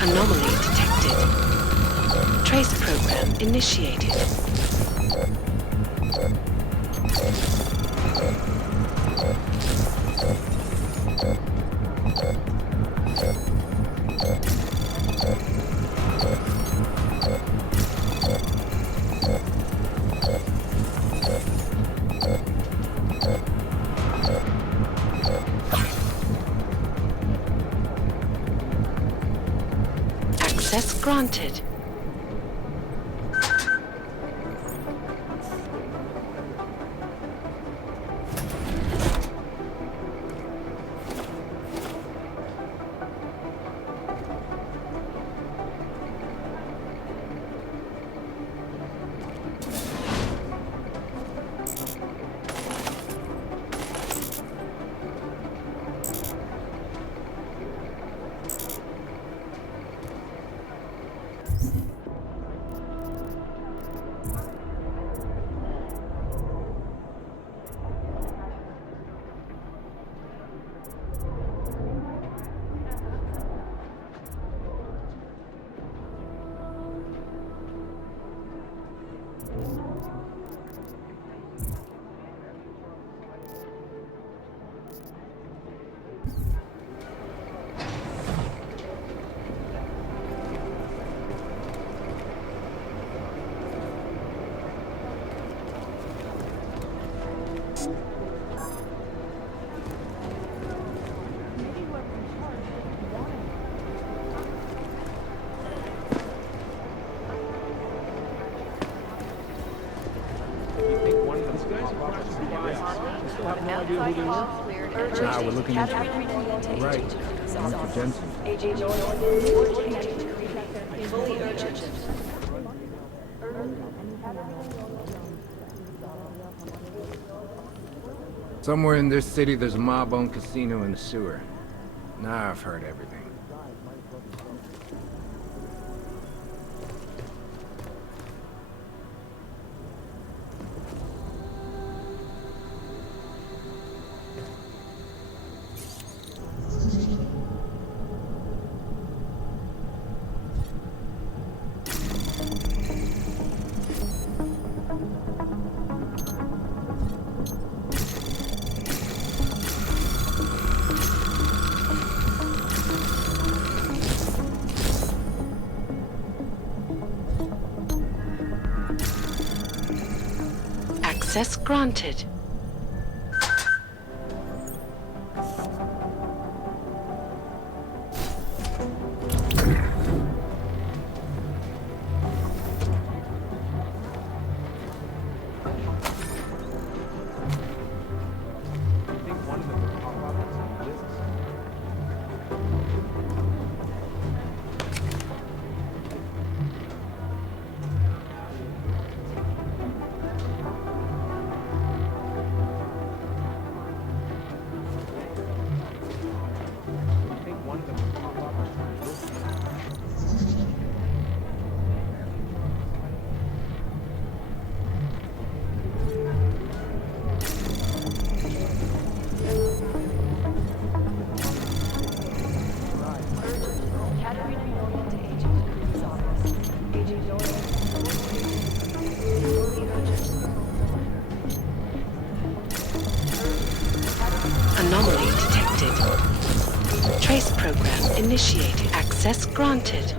Anomaly detected. Trace program initiated. Access granted. Nah, we're looking into it. Right. Mr. Jensen. Fully urgent. Somewhere in this city, there's a mob-owned casino and a sewer. Now I've heard everything. Access granted. Anomaly detected. Trace program initiated. Access granted.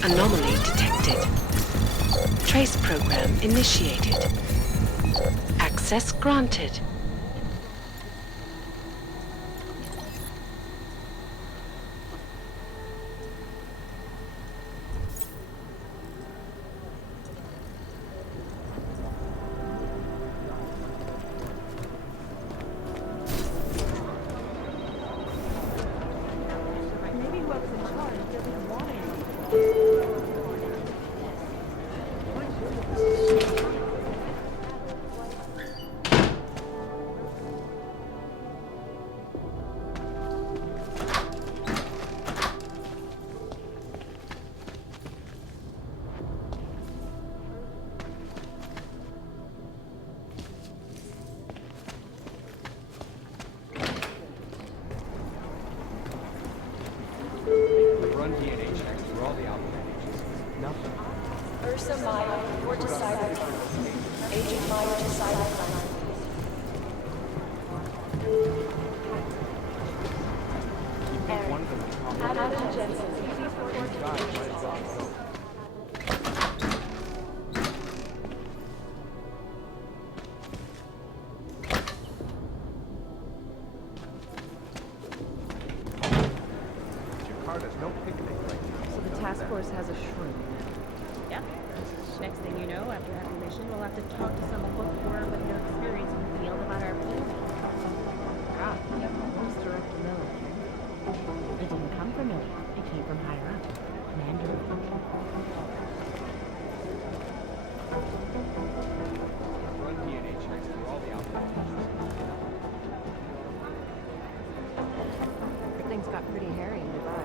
Anomaly detected. Trace program initiated. Access granted. Nothing. Ursa Meyer, report to cyber. Agent Meyer to cyber. One of them is talking. Adam Jensen, Jakarta's no picnic right now. So the task force has a shroom. Yep. Next thing you know, after every mission, we'll have to talk to some bookworm with no experience in the field about our planning. God, yep, most direct military. It didn't come from me. It came from higher up. Commander. Run DNA checks through all the outposts. Things got pretty hairy in Dubai.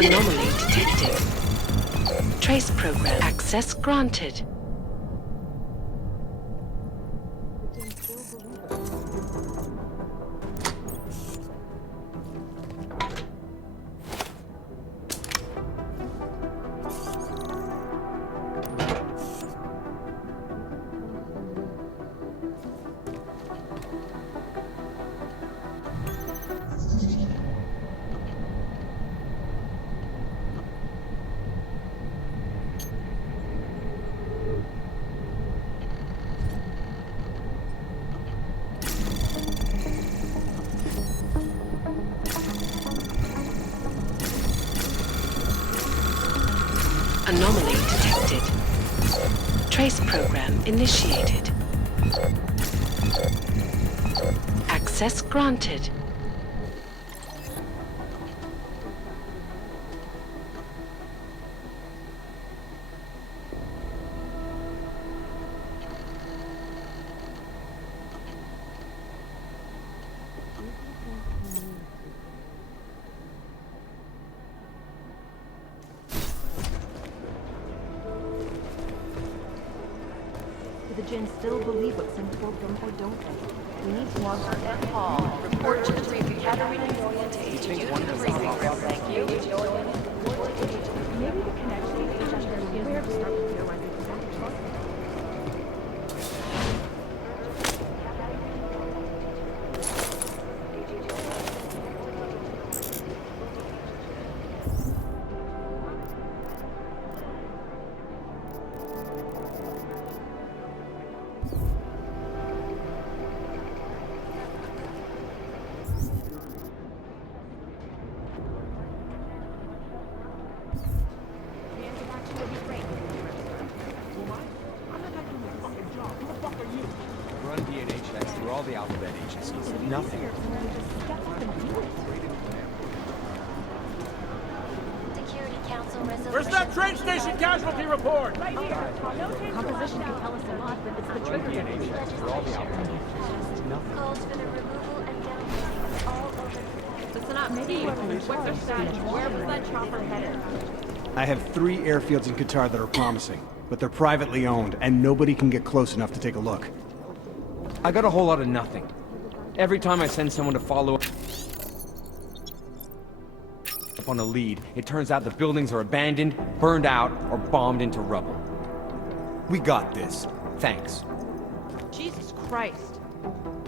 Anomaly detected. Trace program access granted. Anomaly detected. Trace program initiated. Access granted. Do the Jinn still believe what Sim told them, or don't they? We need more hard And Paul, report to the briefing gathering and orientation. Use the briefing room, thank you. Maybe the connection is just where to start to theorize the percentage. for all the alphabet agencies. Nothing. Security Council resolution. Where's that train station casualty report? Right here. Composition can tell us a lot, but it's the trigger. For all the alphabet agencies. Nothing. Calls for the removal and downloading of all over the Listen up, Steve. What's their status? Where was that chopper headed? I have 3 airfields in Qatar that are promising, but they're privately owned, and nobody can get close enough to take a look. I got a whole lot of nothing. Every time I send someone to follow up on a lead, it turns out the buildings are abandoned, burned out, or bombed into rubble. We got this. Thanks. Jesus Christ.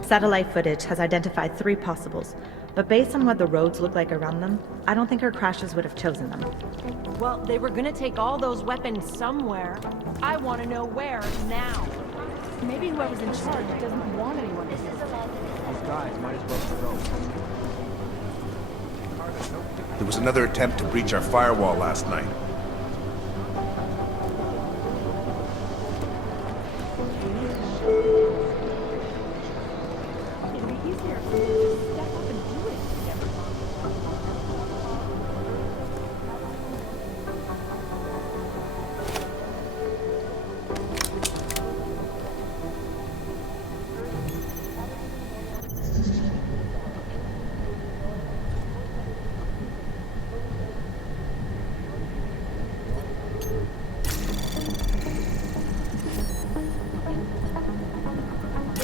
Satellite footage has identified 3 possibles, but based on what the roads look like around them, I don't think her crashes would have chosen them. Well, they were gonna take all those weapons somewhere. I want to know where now. Maybe whoever's in charge doesn't want anyone to This is a log. These guys might as well go. There was another attempt to breach our firewall last night.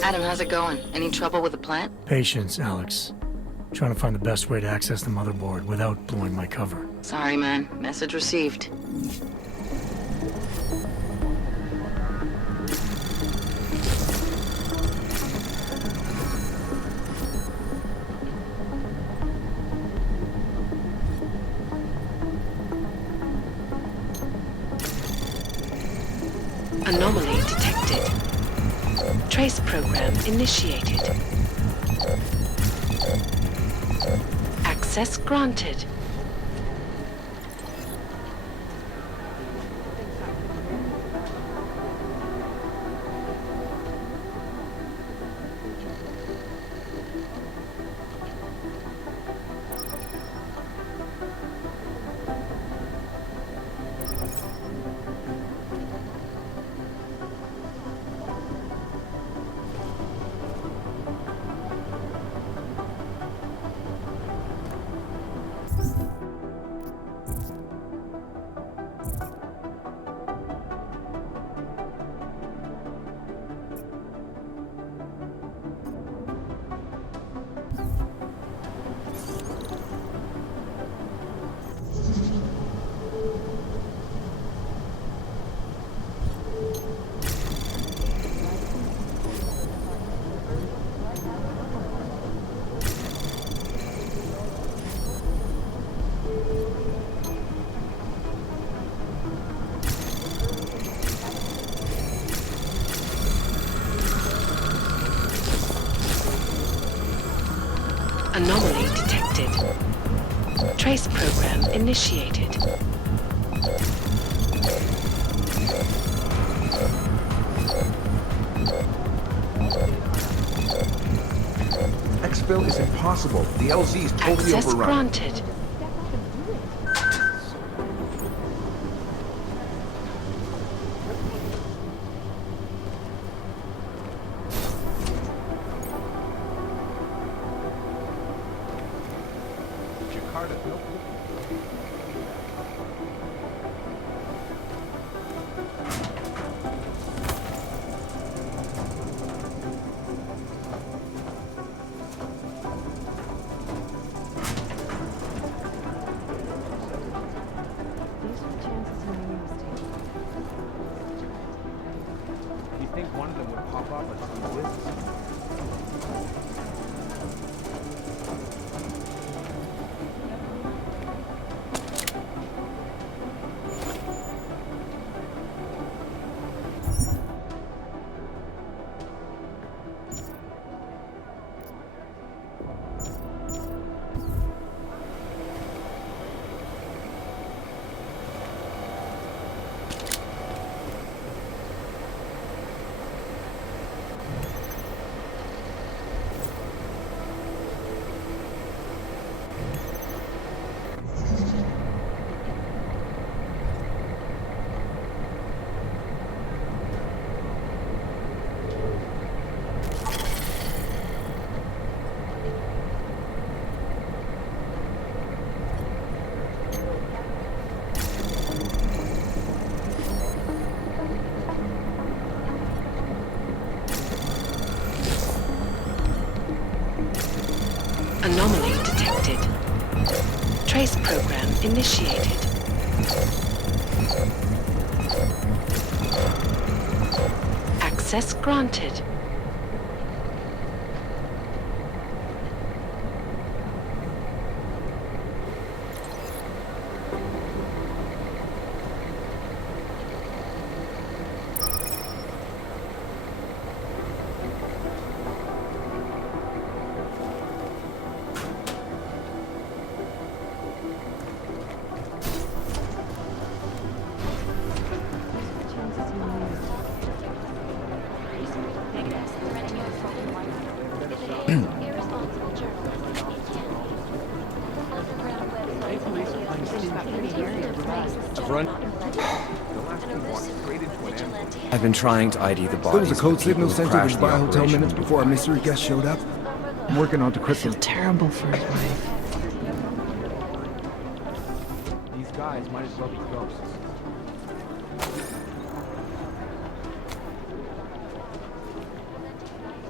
Adam, how's it going? Any trouble with the plant? Patience, Alex. Trying to find the best way to access the motherboard without blowing my cover. Sorry, man. Message received. Anomaly detected. Trace program initiated. Access granted. Anomaly detected. Trace program initiated. Exfil is impossible. The LZ is totally Access overrun. granted. You think one of them would pop up at some list? Anomaly detected. Trace program initiated. Access granted. I've been trying to ID the There was bodies a of code the signal people who sent to crashed the the Dubai Hotel operation. minutes before our mystery guest showed up. I'm working on decrypting. I feel terrible for his wife. These guys might as well be ghosts.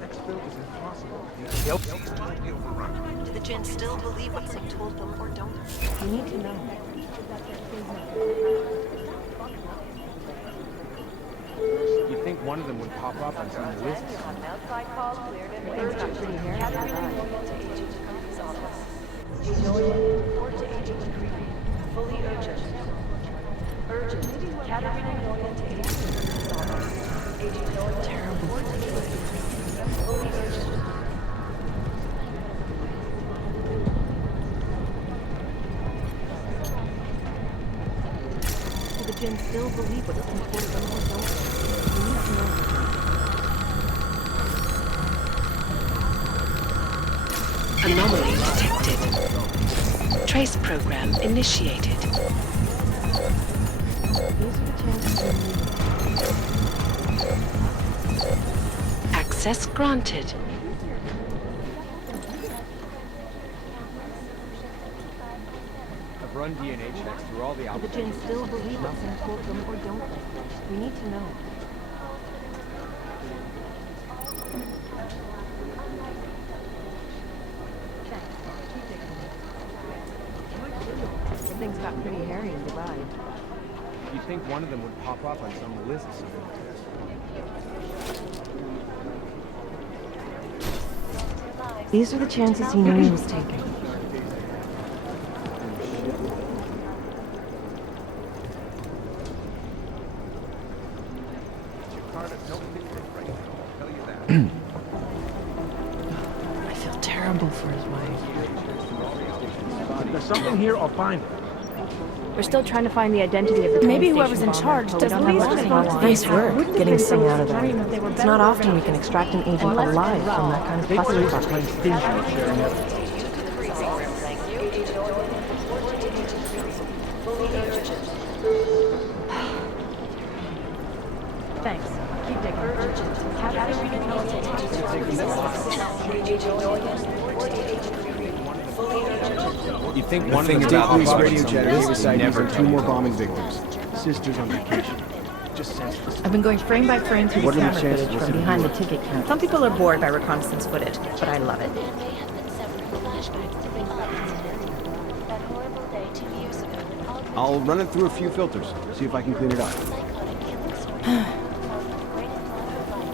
Next build is impossible. The LCs might be overrun. Do the gents still believe what Sim told them, or don't? We need to know. You'd think one of them would pop up on some of the lists. Things got pretty hairy. Fully urgent. Urgent. Category Noyan to agent office. Agent Noyan. Terrible. Fully urgent. Do the Jinn still believe what Sim told them or don't? We need to know. Anomaly detected. Trace program initiated. Access granted. I've run DNA checks through all the Do the outfits. Jinn still believe what Sim told them or don't? We need to know. Things got pretty hairy in Dubai. You'd think one of them would pop up on some of the lists. These are the chances he knew he was taking. I feel terrible for his wife. If there's something here, I'll find it. We're still trying to find the identity of the Maybe train whoever's station in charge bomber, but we doesn't don't have want much to to go on. Nice work getting Singh out of there. It's not often we can extract an agent alive from that kind of clusterfuck. Thanks. Keep digging. You'd think The one of thing them is, would pop police up on radio some chatter lists. gave us They IDs never on tell 2 you more that. bombing victims. Sisters on vacation. Just senseless. I've been going frame by frame through What the are the camera chances footage we'll from see behind the the ticket counter. Some people are bored by reconnaissance footage, but I love it. That horrible day 2 years ago when all I'll run it through a few filters, see if I can clean it up.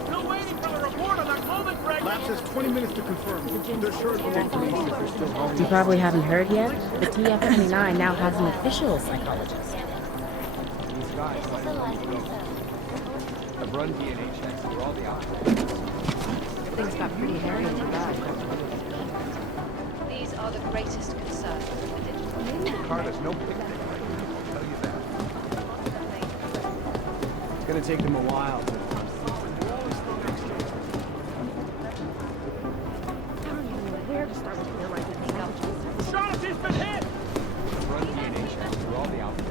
Still waiting for the report on that COVID break. Lab says 20 minutes to confirm. They're sure it'll take police if they're still home. You probably haven't heard yet. The TF29 now has an official psychologist. These guys might as well be ghosts. I've run DNA checks through all the outfits. Things got pretty hairy in Dubai. These are the greatest concerns with it. Carter's no picnic. I'll tell you that. It's gonna take them a while to... Where to start with their right to think out. Shaughnessy's been hit! I've run DNA checks through all the outfits.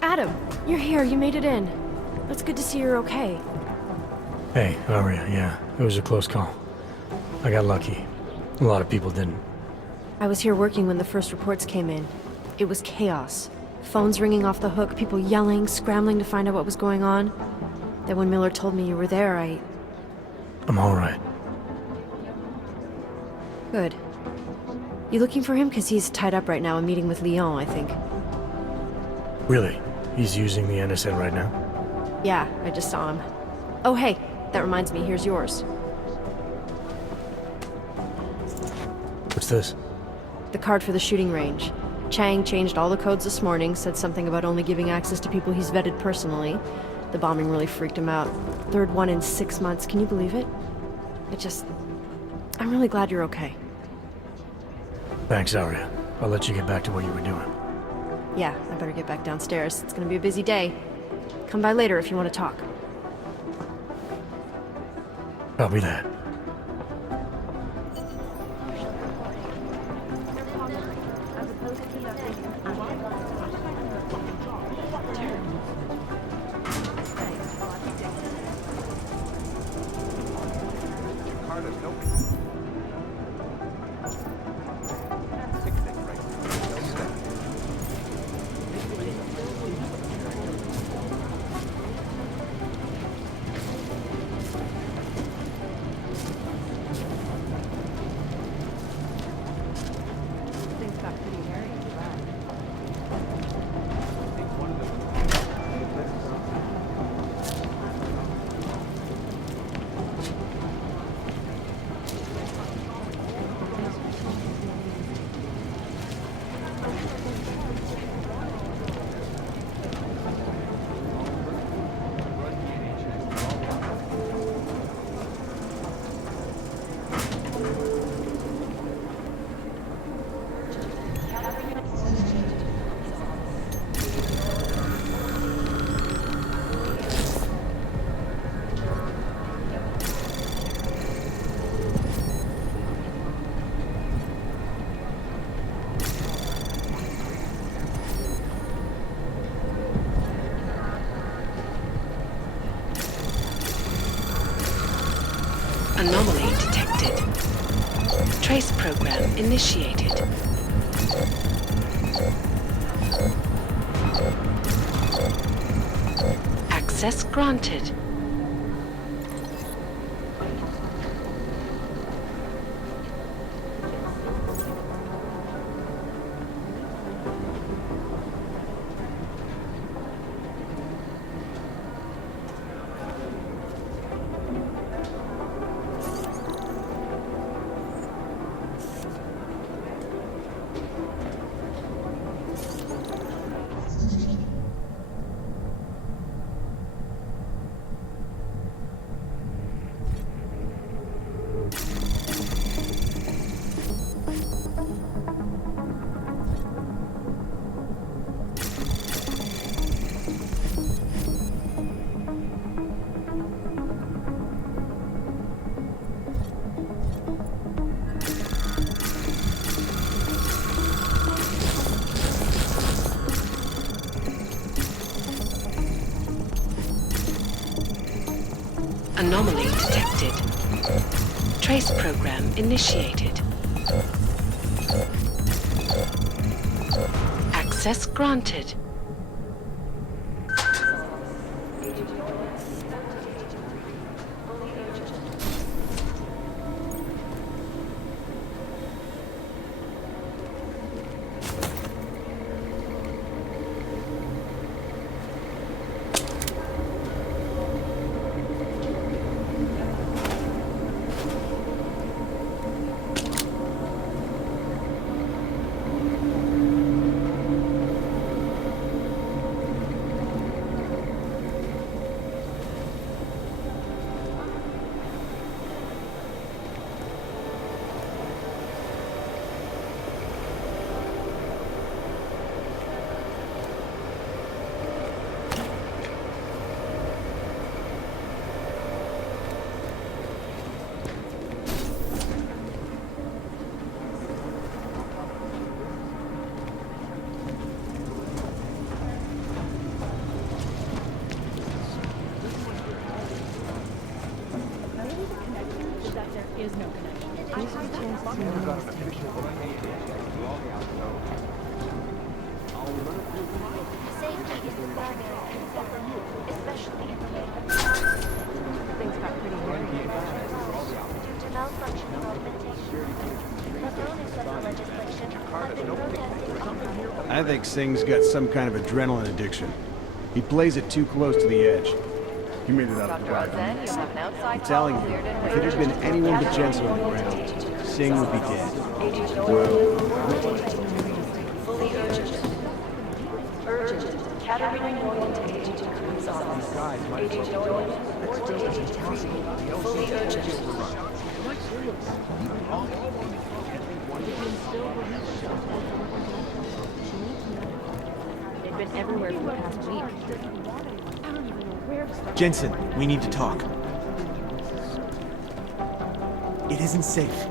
Adam, you're here. You made it in. It's good to see you're okay. Hey, Aria, yeah, it was a close call. I got lucky. A lot of people didn't. I was here working when the first reports came in. It was chaos. Phones ringing off the hook, people yelling, scrambling to find out what was going on. Then when Miller told me you were there, I'm alright. Good. You looking for him? Because he's tied up right now and meeting with Leon, I think. Really? He's using the NSN right now? Yeah, I just saw him. Oh, hey, that reminds me, here's yours. What's this? The card for the shooting range. Chang changed all the codes this morning, said something about only giving access to people he's vetted personally. The bombing really freaked him out. Third one in 6 months, can you believe it? I'm really glad you're okay. Thanks, Arya. I'll let you get back to what you were doing. Yeah, I better get back downstairs. It's gonna be a busy day. Come by later if you want to talk. Copy that. Anomaly detected. Trace program initiated. Access granted. Anomaly detected. Trace program initiated. Access granted. Safety is the primary concern, especially in the Things got pretty hairy. I think Singh's got some kind of adrenaline addiction. He plays it too close to the edge. He made it out of the fire. I'm telling you, if it had been anyone but Jensen on the ground, Singh would be dead. They've been everywhere for the past week. Jensen, we need to talk. It isn't safe.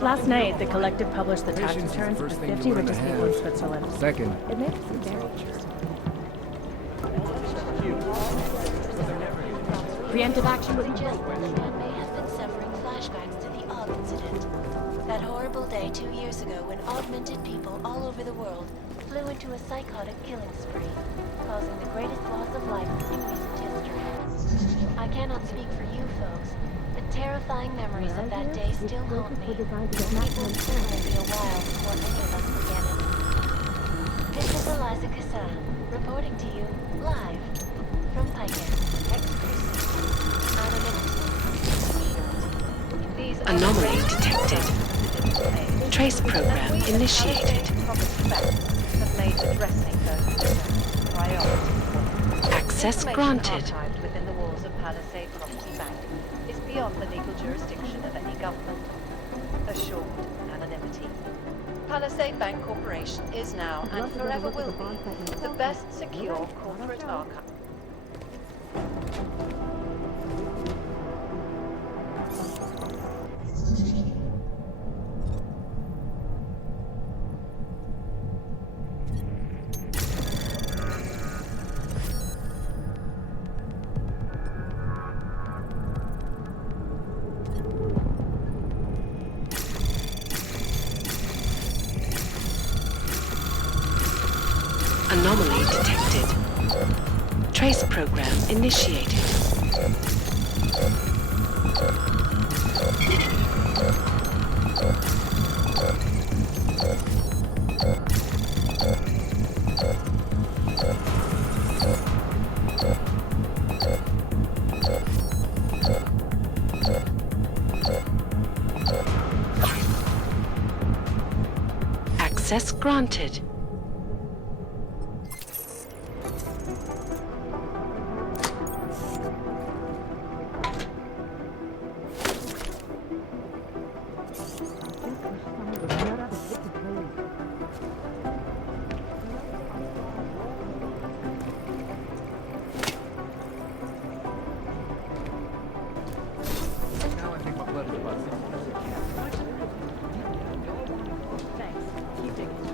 Last night, the Collective published the tax returns for 50 richest people in Switzerland. Second. It makes me very interesting. Preemptive action would be may have been suffering flashbacks to the Og incident. That horrible day 2 years ago when augmented people all over the world flew into a psychotic killing spree, causing the greatest loss of life in recent history. I cannot speak for you folks, but terrifying memories of that day still haunt me. It will certainly be a while before any of us forget it. This is Eliza Kassan, reporting to you live from Piker. Anomaly detected. Trace program initiated. Access granted. Within the walls of Palisade Property Bank is beyond the legal jurisdiction of any government. Assured anonymity. Palisade Bank Corporation is now and forever will be the best secure corporate archive. Anomaly detected. Trace program initiated. Access granted.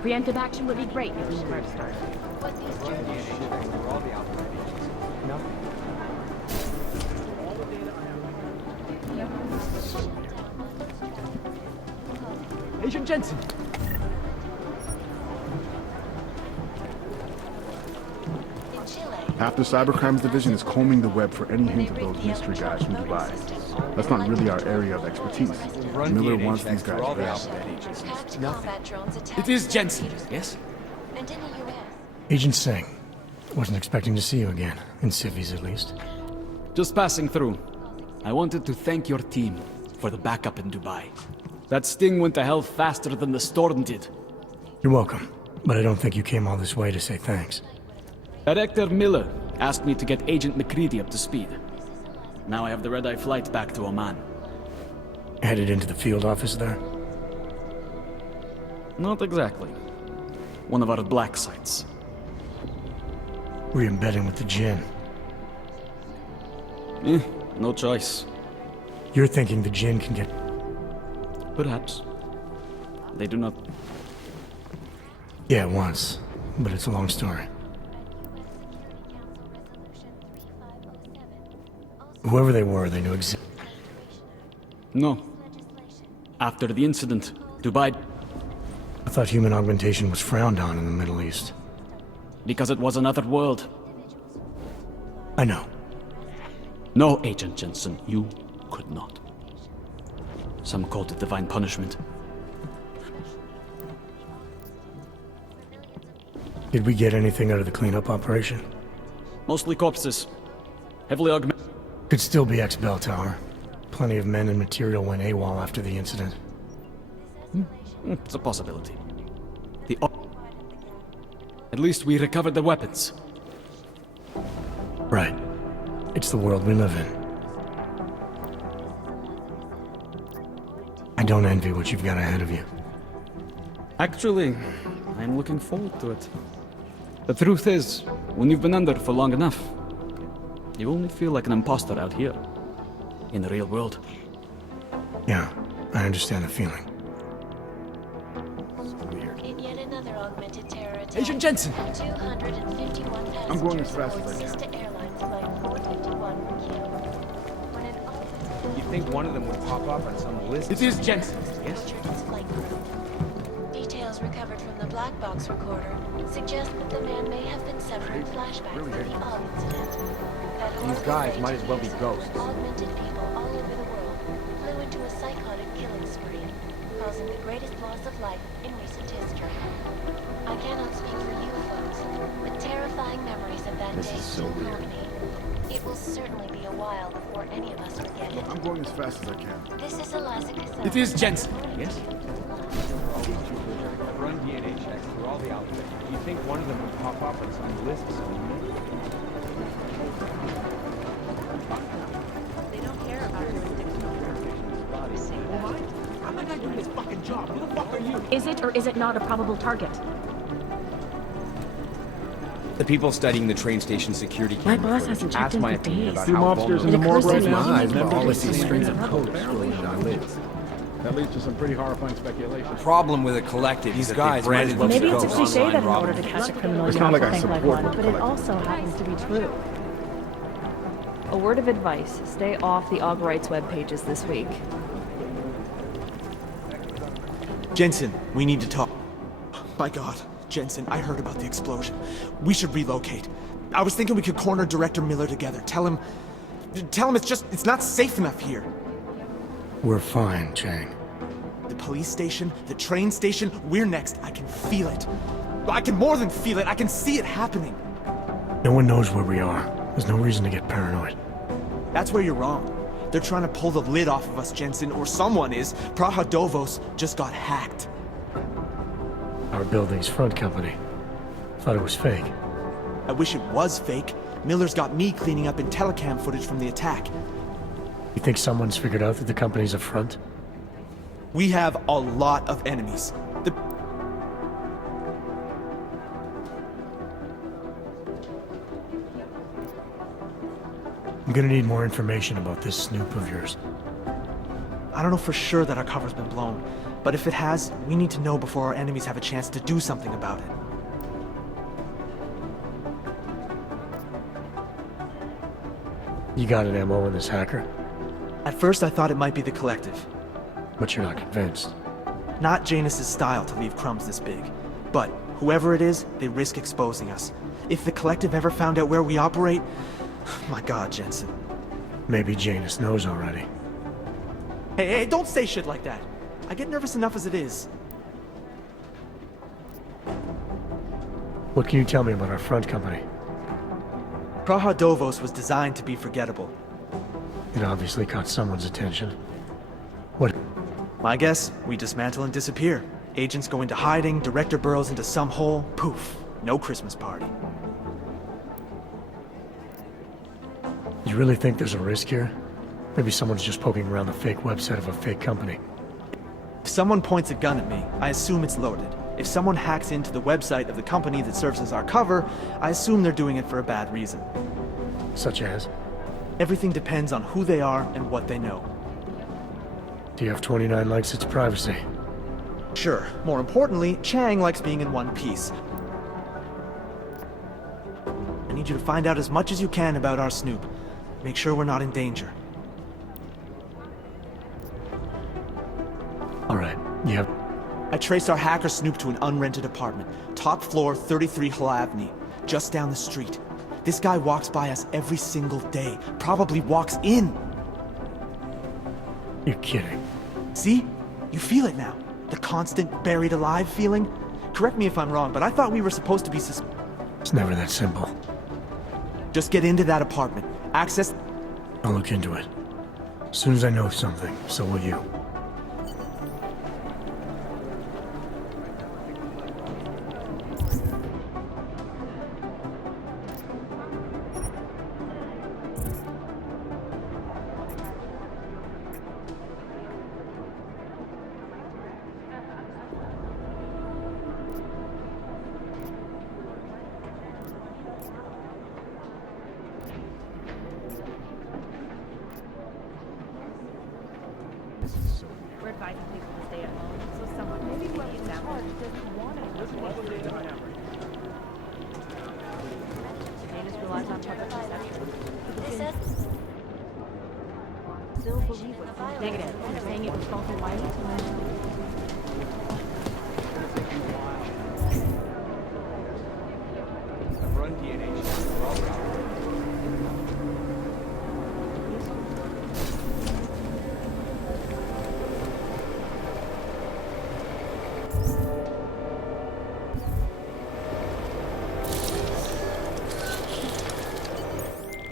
Preemptive action would be great if we knew where to start. Agent Jensen! Half the Cybercrimes Division is combing the web for any hint of those mystery guys from Dubai. That's not really our area of expertise. Miller wants these guys out. It is Jensen, yes? Agent Singh. Wasn't expecting to see you again, in civvies at least. Just passing through. I wanted to thank your team for the backup in Dubai. That sting went to hell faster than the storm did. You're welcome, but I don't think you came all this way to say thanks. Director Miller asked me to get Agent McCready up to speed. Now I have the red-eye flight back to Oman. Headed into the field office there? Not exactly. One of our black sites. Re-embedding with the Jinn. No choice. You're thinking the Jinn can get... Perhaps. They do not... Yeah, once. But it's a long story. Whoever they were, they knew exactly... No. After the incident, Dubai... I thought human augmentation was frowned on in the Middle East. Because it was another world. I know. No, Agent Jensen, you could not. Some called it divine punishment. Did we get anything out of the cleanup operation? Mostly corpses. Heavily augmented. Could still be ex-Bell Tower. Plenty of men and material went AWOL after the incident. It's a possibility. At least we recovered the weapons. Right. It's the world we live in. I don't envy what you've got ahead of you. Actually, I'm looking forward to it. The truth is, when you've been under for long enough, you only feel like an imposter out here, in the real world. Yeah, I understand the feeling. In yet another augmented terror attack, Agent Jensen! 251 passengers I'm going as fast aboard as I can. Sister Airlines Flight 451 were killed. When an You think one of them would pop up on some list? It is Jensen, yes? its flight crew. Details recovered from the black box recorder suggest that the man may have been suffering flashbacks of the odd incident. That These guys might as well be ghosts. augmented people all over the world flew into a psychotic killing spree, causing the greatest loss of life in recent history. I cannot speak for you folks, but terrifying memories of that This day is so still weird. haunt me. It will certainly be a while before any of us forget it. I'm going as fast as I can. This is Eliza Cassell. It is Jensen, yes? I've run DNA checks through all the outfits. Do you think one of them would pop up on some list somewhere? They don't care about jurisdictional jurisdiction. How am I not doing this fucking job? Who the fuck are you? Is it or is it not a probable target? The people studying the train station security camera boss footage hasn't checked asked in my for opinion days. about Two how mobsters in vulnerable the morgue right occurs now. to me. Never all I seen see strings of anything. coke rolling down lids. That leads to some pretty horrifying speculation. The problem with a collective These is that guys they branded might as well Maybe it's a themselves cliche online that in order robbing. to catch a criminal, It's you not have like to I think like support one, what but the it also happens to be true. A word of advice, stay off the Aug Rights web pages this week. Jensen, we need to talk. My God, Jensen, I heard about the explosion. We should relocate. I was thinking we could corner Director Miller together. Tell him it's not safe enough here. We're fine, Chang. The police station, the train station, we're next. I can feel it. I can more than feel it. I can see it happening. No one knows where we are. There's no reason to get paranoid. That's where you're wrong. They're trying to pull the lid off of us, Jensen, or someone is. Praha Dovos just got hacked. Our building's front company. Thought it was fake. I wish it was fake. Miller's got me cleaning up telecam footage from the attack. You think someone's figured out that the company's a front? We have a lot of enemies. I'm gonna need more information about this snoop of yours. I don't know for sure that our cover's been blown, but if it has, we need to know before our enemies have a chance to do something about it. You got an MO in this hacker? At first I thought it might be the Collective. But you're not convinced. Not Janus's style to leave crumbs this big. But whoever it is, they risk exposing us. If the Collective ever found out where we operate... My God, Jensen. Maybe Janus knows already. Hey, don't say shit like that. I get nervous enough as it is. What can you tell me about our front company? Praha Dovos was designed to be forgettable. It obviously caught someone's attention. What? My guess, we dismantle and disappear. Agents go into hiding, Director burrows into some hole, poof, no Christmas party. You really think there's a risk here? Maybe someone's just poking around the fake website of a fake company. If someone points a gun at me, I assume it's loaded. If someone hacks into the website of the company that serves as our cover, I assume they're doing it for a bad reason. Such as? Everything depends on who they are and what they know. TF29 likes its privacy. Sure. More importantly, Chang likes being in one piece. I need you to find out as much as you can about our Snoop. Make sure we're not in danger. Alright, yeah. I traced our hacker Snoop to an unrented apartment. Top floor, 33 Hlavny. Just down the street. This guy walks by us every single day. Probably walks in. You're kidding. See? You feel it now. The constant buried alive feeling? correct me if I'm wrong, but I thought we were supposed to be It's never that simple. Just get into that apartment. Access... I'll look into it. As soon as I know something, so will you. We're advising people to stay at home, so someone can take the example. Doesn't want it. They just relies on public perception. Still believe what negative. They're saying it was faulty white. Run DNA.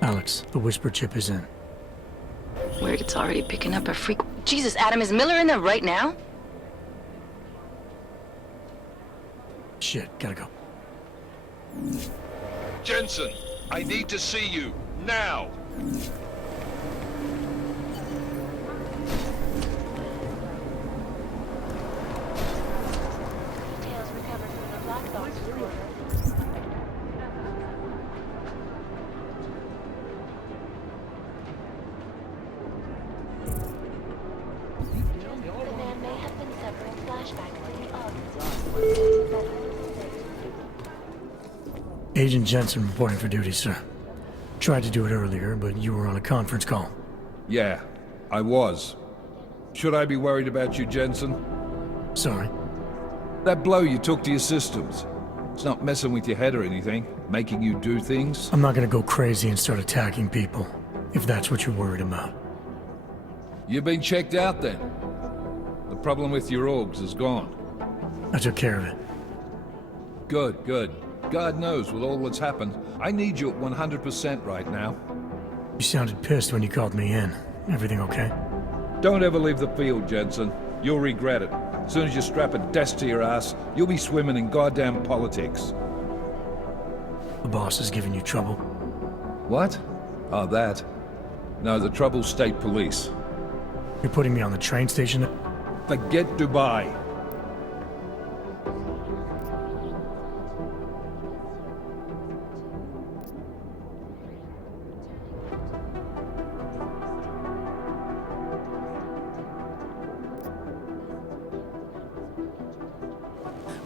Alex, the whisper chip is in. Where it's already picking up a freak. Jesus, Adam, is Miller in there right now? Shit, gotta go. Jensen, I need to see you, now! Details recovered from the black box recorder. The man may have been suffering flashbacks to the August. Agent Jensen reporting for duty, sir. Tried to do it earlier, but you were on a conference call. Yeah, I was. Should I be worried about you, Jensen? Sorry. That blow you took to your systems. It's not messing with your head or anything, making you do things. I'm not gonna go crazy and start attacking people, if that's what you're worried about. You've been checked out then. The problem with your orgs is gone. I took care of it. Good, good. God knows with all that's happened, I need you at 100% right now. You sounded pissed when you called me in. Everything okay? Don't ever leave the field, Jensen. You'll regret it. As soon as you strap a desk to your ass, you'll be swimming in goddamn politics. The boss is giving you trouble. What? Oh, that. No, the trouble's state police. You're putting me on the train station? Forget Dubai.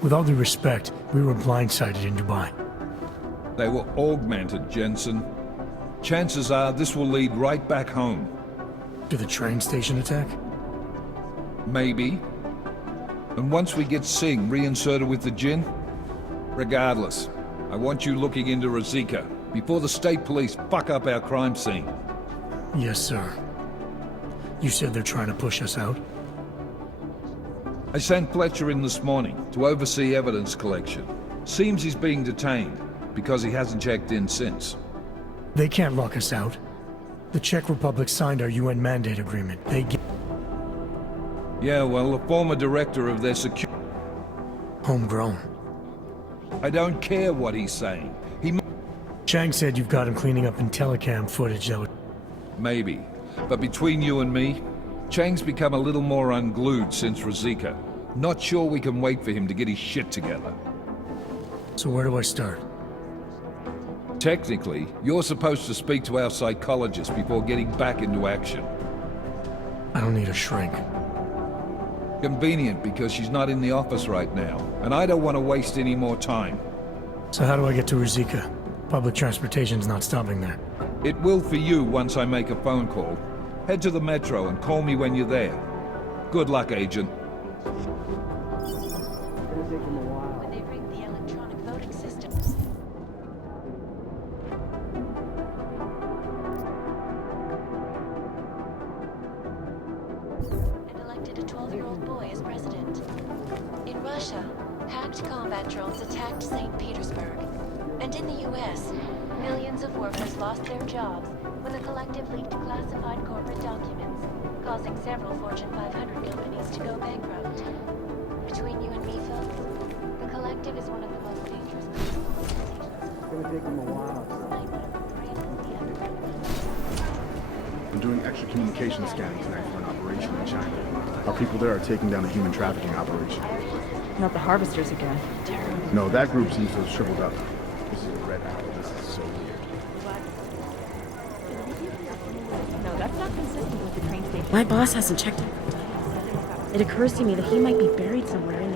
With all due respect, we were blindsided in Dubai. They were augmented, Jensen. Chances are this will lead right back home. To the train station attack? Maybe. And once we get Singh reinserted with the Jinn, regardless, I want you looking into Rosika before the state police fuck up our crime scene. Yes, sir. You said they're trying to push us out? I sent Fletcher in this morning to oversee evidence collection. Seems he's being detained because he hasn't checked in since. They can't lock us out. The Czech Republic signed our UN mandate agreement. Yeah, well, the former director of their security... Homegrown. I don't care what he's saying. Chang said you've got him cleaning up IntelliCam footage that would... Maybe. But between you and me, Chang's become a little more unglued since Rosika. Not sure we can wait for him to get his shit together. So where do I start? Technically, you're supposed to speak to our psychologist before getting back into action. I don't need a shrink. Convenient because she's not in the office right now, and I don't want to waste any more time. So how do I get to Rosika? Public transportation's not stopping there. It will for you once I make a phone call. Head to the metro and call me when you're there. Good luck, Agent. When they rig the electronic voting system. And elected a 12-year-old boy as president. In Russia, Hacked combat drones attacked St. Petersburg. And in the US, millions of workers lost their jobs when the Collective leaked classified corporate documents, causing several Fortune 500 companies to go bankrupt. Between you and me, folks, the Collective is one of the most dangerous companies. It's gonna take them a while. I'm doing extra communication scanning tonight for an operation in China. Our people there are taking down a human trafficking operation. Not the harvesters again. No, that group seems to have shriveled up. This is a red hour. This is so weird. No, that's not consistent with the train station. My boss hasn't checked it. It occurs to me that he might be buried somewhere in